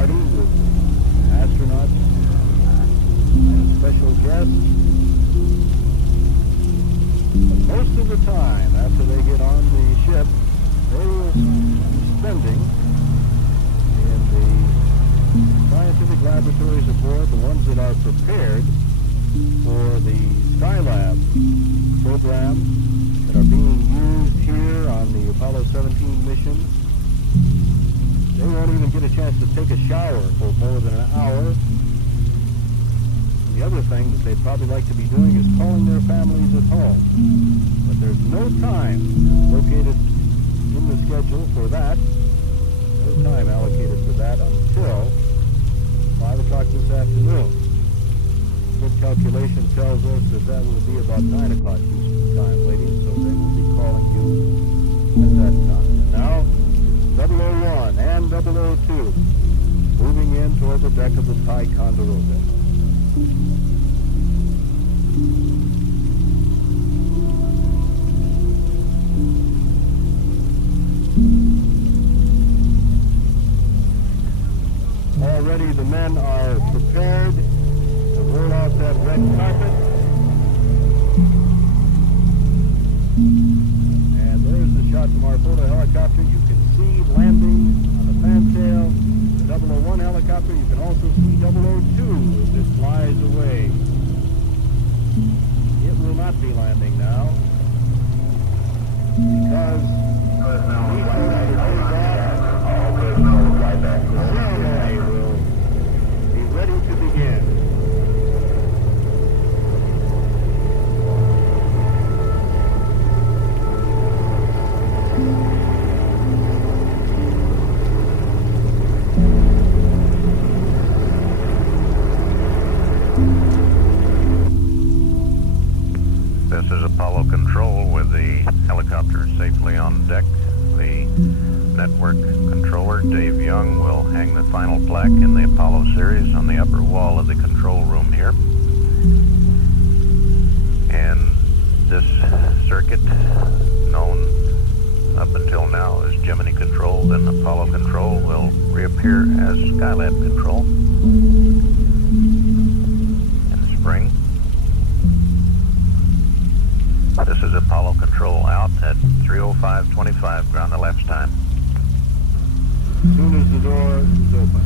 party with astronauts and special guests. But most of the time, after they get on the ship, they will be spending in the scientific laboratories aboard, the ones that are prepared for the Skylab program that are being used here on the Apollo 17 mission. They won't even get a chance to take a shower for more than an hour. The other thing that they'd probably like to be doing is calling their families at home. But there's no time located in the schedule for that. No time allocated for that until 5 o'clock this afternoon. Good calculation tells us that that will be about 9 o'clock Eastern time, ladies, so they will be calling you at that time. And now, 001 and 002 moving in toward the deck of the Ticonderoga. Already the men are prepared to roll out that red carpet. And there's the shot from our photo helicopter. You can see landing on the fantail the 001 helicopter. You can also see 002 as it flies away. It will not be landing now because the ceremony will be ready to begin. This is Apollo Control with the helicopter safely on deck. The network controller, Dave Young, will hang the final plaque in the Apollo series on the upper wall of the control room here. And this circuit, known up until now as Gemini Control and Apollo Control, will reappear as Skylab Control in the spring. This is Apollo Control out at 3:05:25 ground elapsed time. As soon as the door is open.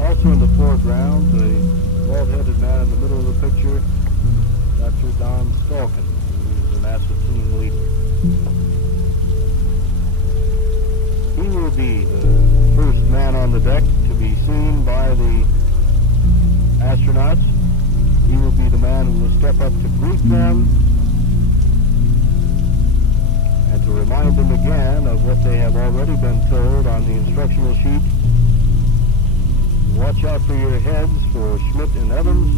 Also in the foreground, the bald-headed man in the middle of the picture, Dr. Don Stalkin, who is the NASA team leader. He will be the first man on the deck to be seen by the astronauts. He will be the man who will step up to greet them and to remind them again of what they have already been told on the instructional sheet. Watch out for your heads for Schmidt and Evans.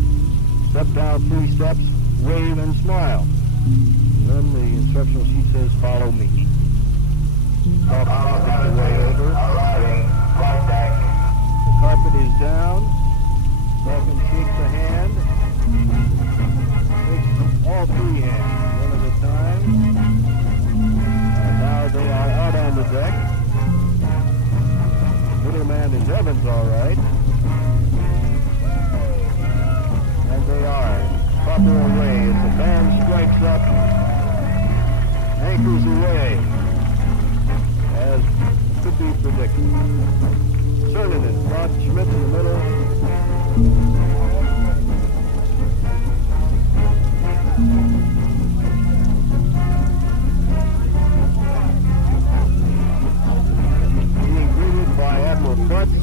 Step down 3 steps, wave and smile. And then the instructional sheet says, follow me. Carpet is way over. The carpet is down. Falcon shakes the hand. Shakes all 3 hands, one at a time. And now they are out on the deck. Middleman is Evans, all right. And they are in proper array as the band strikes up, anchors away, as could be predicted. Cernan in front, Schmidt in the middle. Being greeted by Admiral Foote,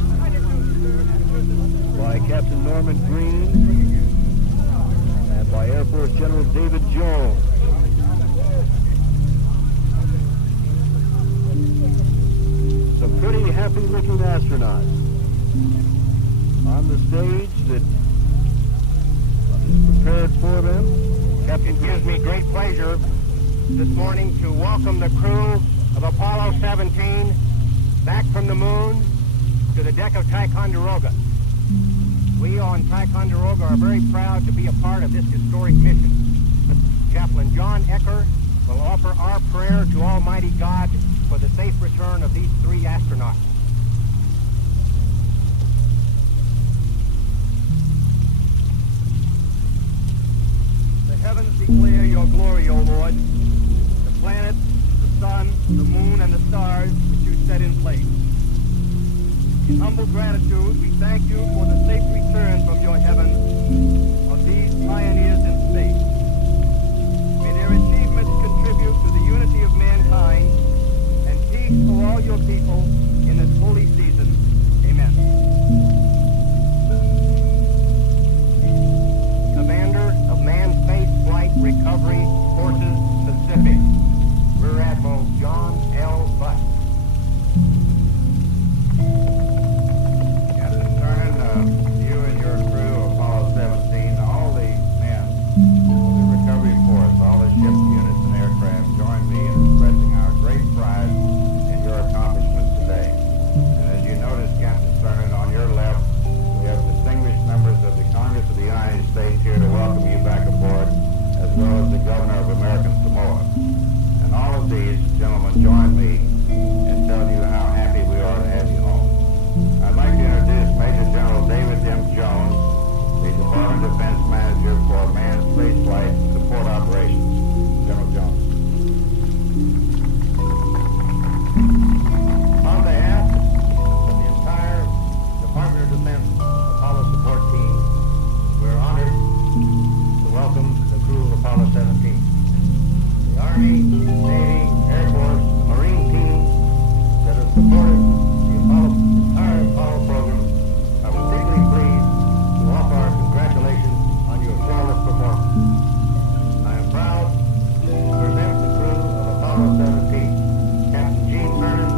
by Captain Norman Green, and by Air Force General David Jones. Some pretty happy-looking astronauts on the stage that is prepared for them. Captain, it gives me great pleasure this morning to welcome the crew of Apollo 17 back from the moon to the deck of Ticonderoga. We on Ticonderoga are very proud to be a part of this historic mission. Chaplain John Ecker will offer offer our prayer to Almighty God for the safe return of these 3 astronauts. The heavens declare your glory, O Lord. The planets, the sun, the moon, and the stars which you set in place. In humble gratitude, we thank you for the safe return from your heavens of these pioneers in space. May their achievements contribute to the unity of mankind and peace for all your people in this holy season. Amen. Commander of Manned Space Flight Recovery Forces Pacific, Rear Admiral John L. Butt. Captain Cernan, you and your crew of Apollo 17, all the men of the recovery force, all the ships, units, and aircraft, join me in expressing our great pride in your accomplishments today. And as you notice, Captain Cernan, on your left, we have distinguished members of the Congress of the United States here to welcome you back aboard, as well as the Governor of American Samoa. And all of these gentlemen join me in telling you how happy we are to have you home. I'd like to introduce Major General David M. Jones, the Department of Defense Manager for Manned Spaceflight Support Operations. General Jones. On behalf of the entire Department of Defense Apollo support team, we're honored to welcome the crew of Apollo 17. The Army, Navy, Air Force, Marine teams that have supported the entire Apollo program are particularly pleased to offer our congratulations on your flawless performance. I am proud to present the crew of Apollo 17, Captain Gene Vernon,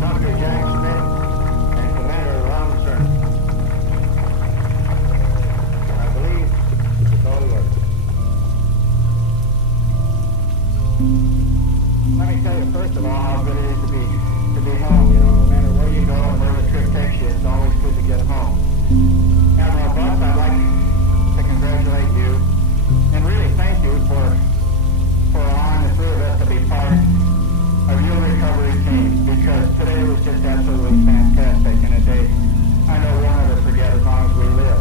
Dr. Jack Smith, and Commander Ron Cernan. I believe it's all yours. Let me tell you first of all how good it is to be home. You know, no matter where you go and where the trip takes you, it's always good to get home. Admiral Butt, I'd like to congratulate you and really thank you for allowing the 3 of us to be part of your recovery team, because today was just absolutely fantastic and a day I know we'll never forget as long as we live.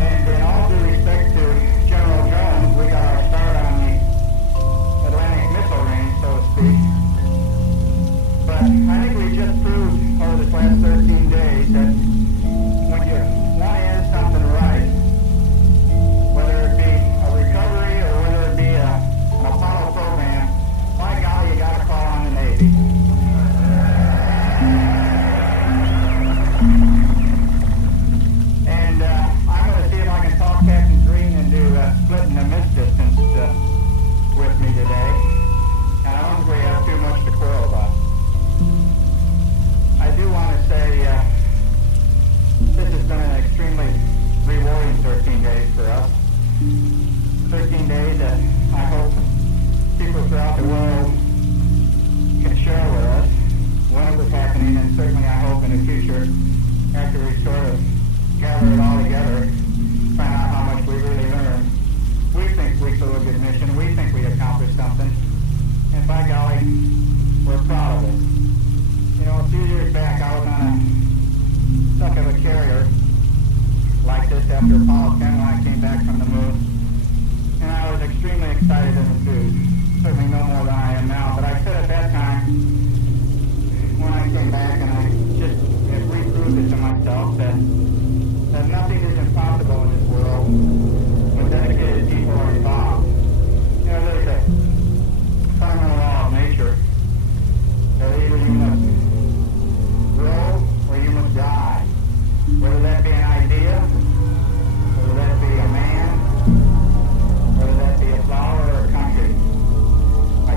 And in all due respect to General Jones, we got our start on the Atlantic missile range, so to speak. But I think we just proved over the last 13 days that when you want to end something right, whether it be a recovery or whether it be an Apollo program, by golly, you got to call on the Navy. And I'm going to see if I can talk Captain Green into splitting the miss distance with me today. And I don't think we have too much to quarrel about. I do want to say this has been an extremely rewarding 13 days for us. 13 days that I hope people throughout the world can share with us when it was happening, and certainly I hope in the future, after we sort of gather it all together, find out how much we really learned. We think we flew a good mission. We think we accomplished something. And by golly, we're proud of it. You know, a few years back, I was on a suck of a carrier like this after Apollo 10 when I came back from the moon. And I was extremely excited and enthused. Certainly no more than I am now. But I said at that time, when I came back, and I just have reproved it to myself, that nothing is impossible in this world when dedicated people are involved. You know, there's a fundamental law of nature that either you must grow or you must die. Whether that be an idea, whether that be a man, whether that be a flower or a country. I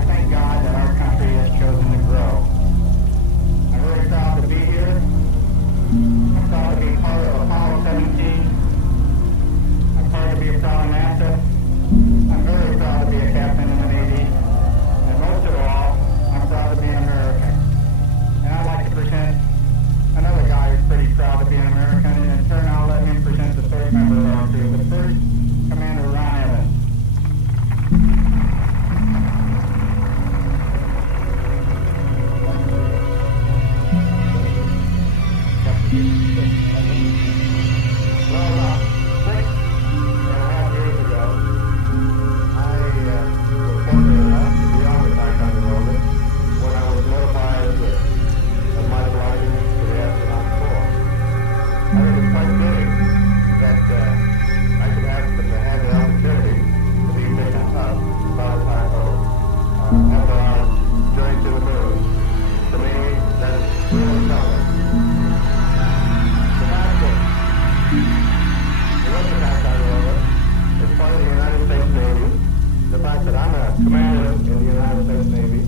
commanded in the United States Navy,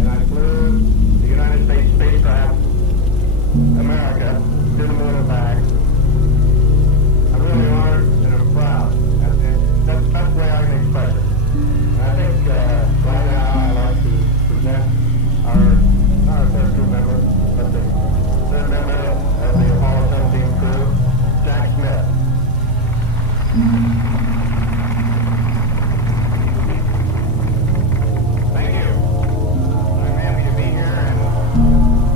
and I flew the United States spacecraft, America, to the moon and back. I'm really honored and I'm proud. That's the way I can express it. And I think right now I'd like to present not our third crew member, but the third member of the Apollo 17 crew, Jack Smith. Thank you. I'm happy to be here, and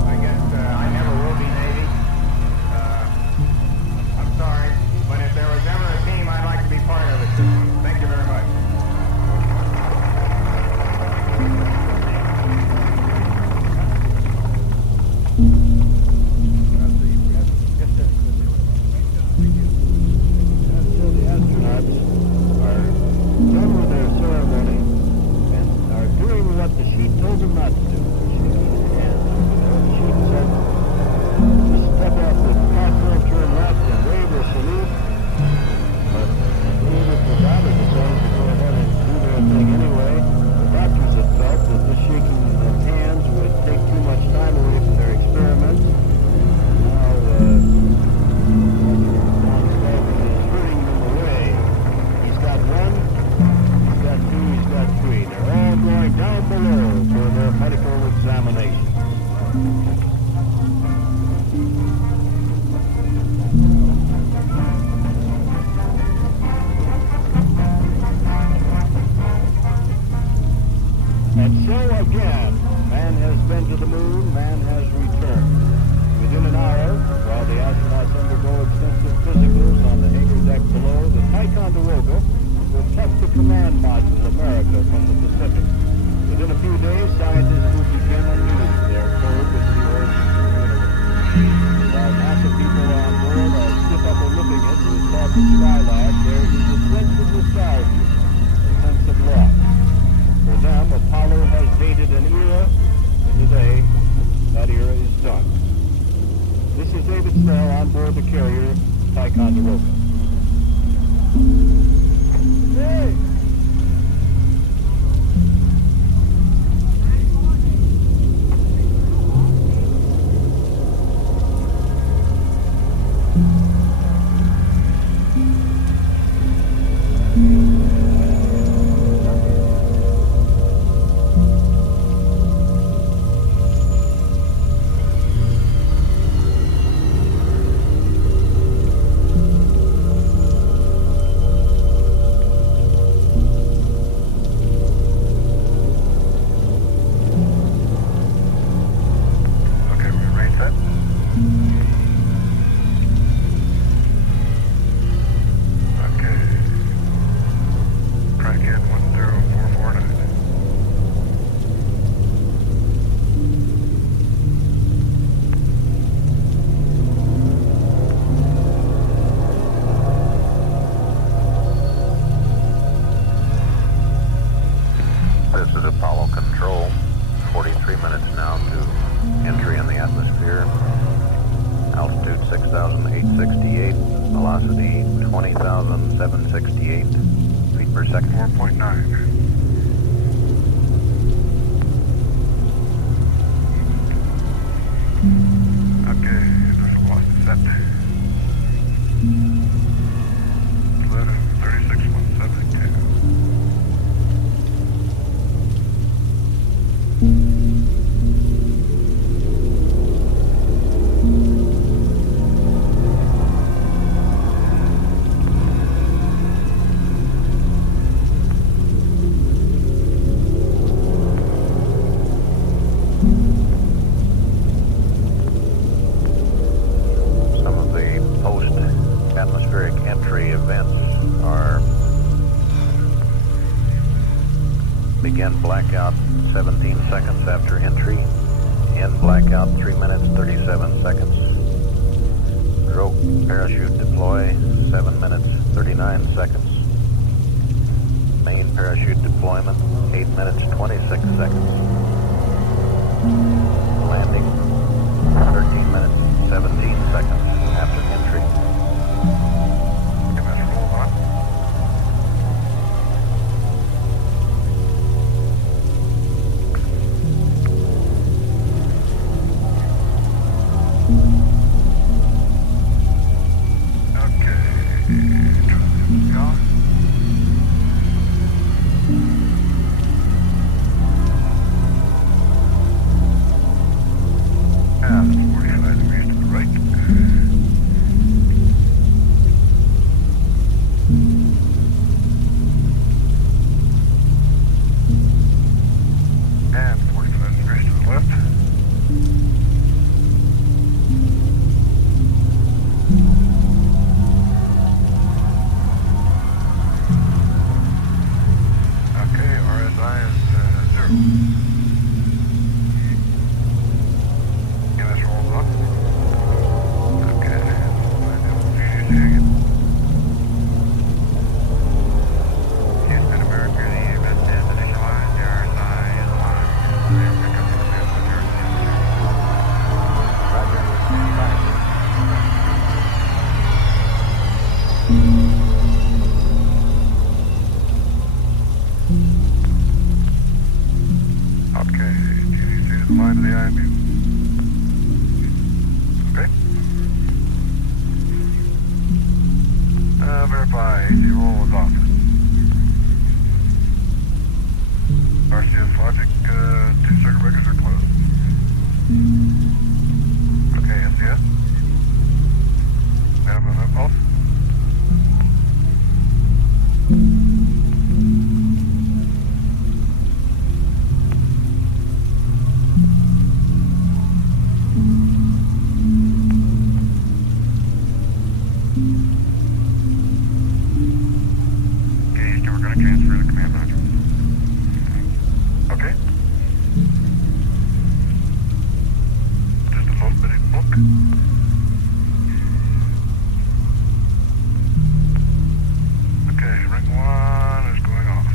I guess I never will be Navy. I'm sorry, but if there was ever a team, I'd like to be part of it. Thank you very much. Until the astronauts are done with their ceremony and are doing what the sheet told them not to do. The sheet said to step off the platform, turn left, and wave or salute. But they either forgot or decided to go ahead and do their thing anyway. The doctors had felt that this shaking of hands would take too much time away from their experiments. Now, is hurting them away. He's got one, he's got two, he's got three. They're all going down below for their medical examination. And so again, man has been to the moon, man has returned. Within an hour, while the astronauts undergo extensive physicals on the hangar deck below, the Ticonderoga will test the command module America from the Pacific. Within a few days, scientists will begin anew their probe into the origins of the universe. While NASA people on board are stiff upper lipping it with talk of Skylab, there is a sense of nostalgia, a sense of loss. For them, Apollo has dated an era, and today, that era is done. This is David Snell on board the carrier Ticonderoga. Hey! This is Apollo Control. 43 minutes now to entry in the atmosphere. Altitude 6,868. Velocity 20,768 feet per second. 4.9. Okay, there's a lost set. 36,172. Atmospheric entry events are begin blackout 17 seconds after entry, end blackout 3 minutes 37 seconds, rope parachute deploy 7 minutes 39 seconds, main parachute deployment 8 minutes 26 seconds, landing 13 minutes 17 seconds after entry. EMS rolls on. Okay. Houston America, the EMS is initialized. The RSI is alive. Pick up the command center. Roger, we're standing by. Okay, TDC is line to the IMU. Okay. Verify AC roll is off. RCS logic, 2 circuit breakers are closed. Okay, NCS. Minimum impulse. Okay, Houston, we're going to transfer the command module. Okay. Just a little bitty book. Okay, ring 1 is going off.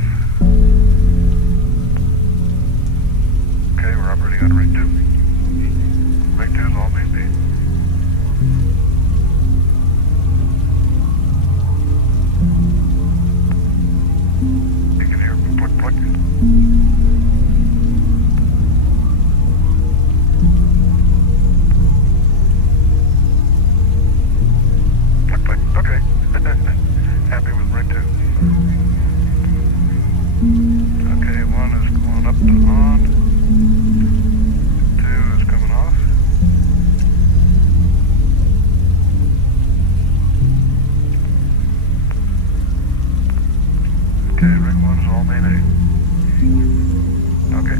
Okay, we're operating on ring 2. Ring 2 is all main beam. You can hear click click. Click click. Okay. Happy with ring 2. Okay, 1 is going up to on. 2 is coming off. Okay, ring 1 is all main A. Okay.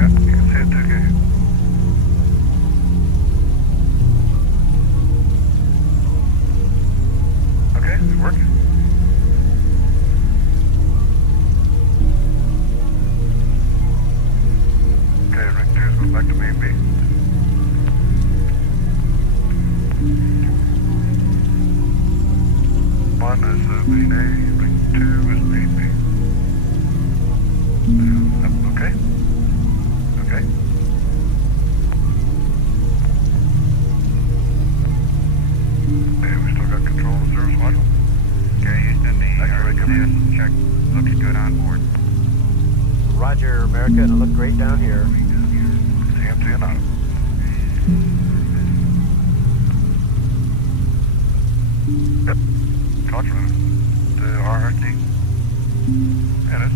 Yep, you can see it too, can you? Okay, it's working. Okay, ring 2 is going back to main B. One is main A, ring 2 is main B. Okay. Okay. Okay, we still got control of the service module. Okay, Houston, the RCS check looks good on board. Roger, America, and it looked great down here. CMC and out. Yep. Talk to the RRT. And it.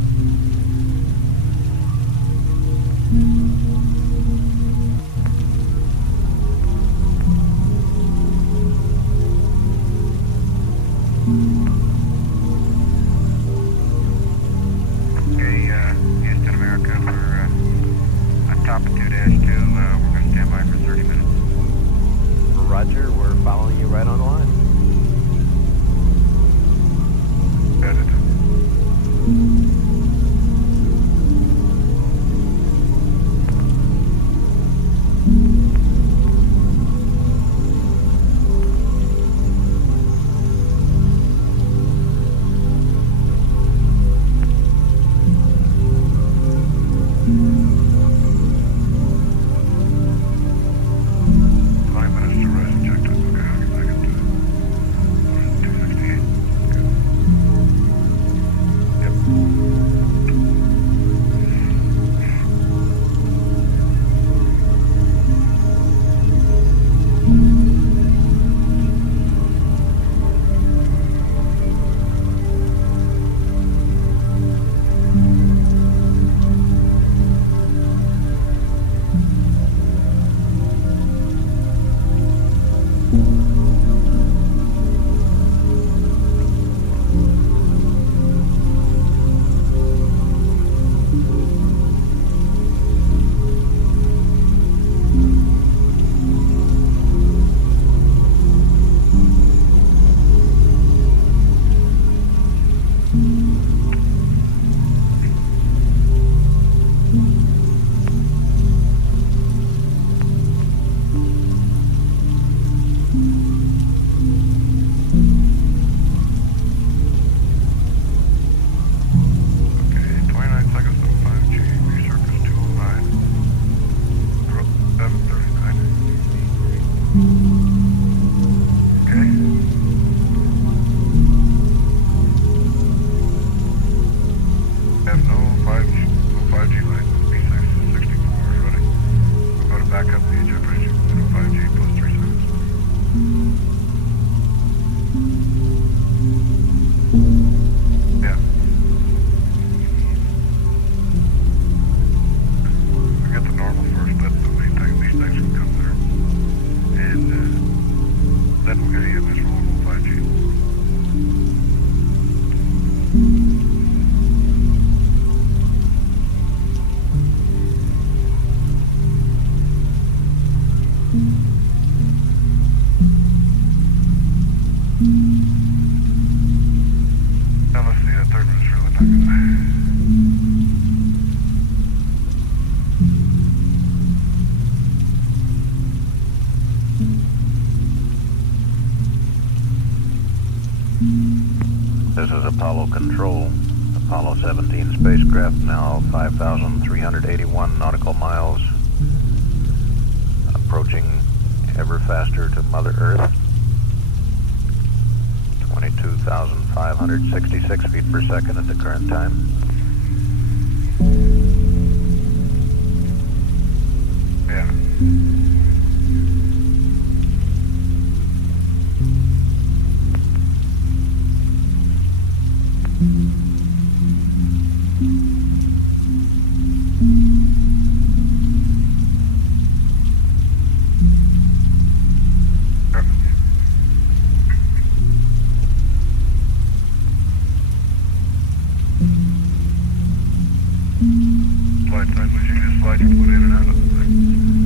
Okay, Houston, America, we're on top of 2-2. We're going to stand by for 30 minutes. Roger, we're following you right on the line. Edit. This is Apollo Control. Apollo 17 spacecraft now 5,381 nautical miles, approaching ever faster to Mother Earth. 22,566 feet per second at the current time. Yeah. Slide time, but you just slide your foot in and out of the thing.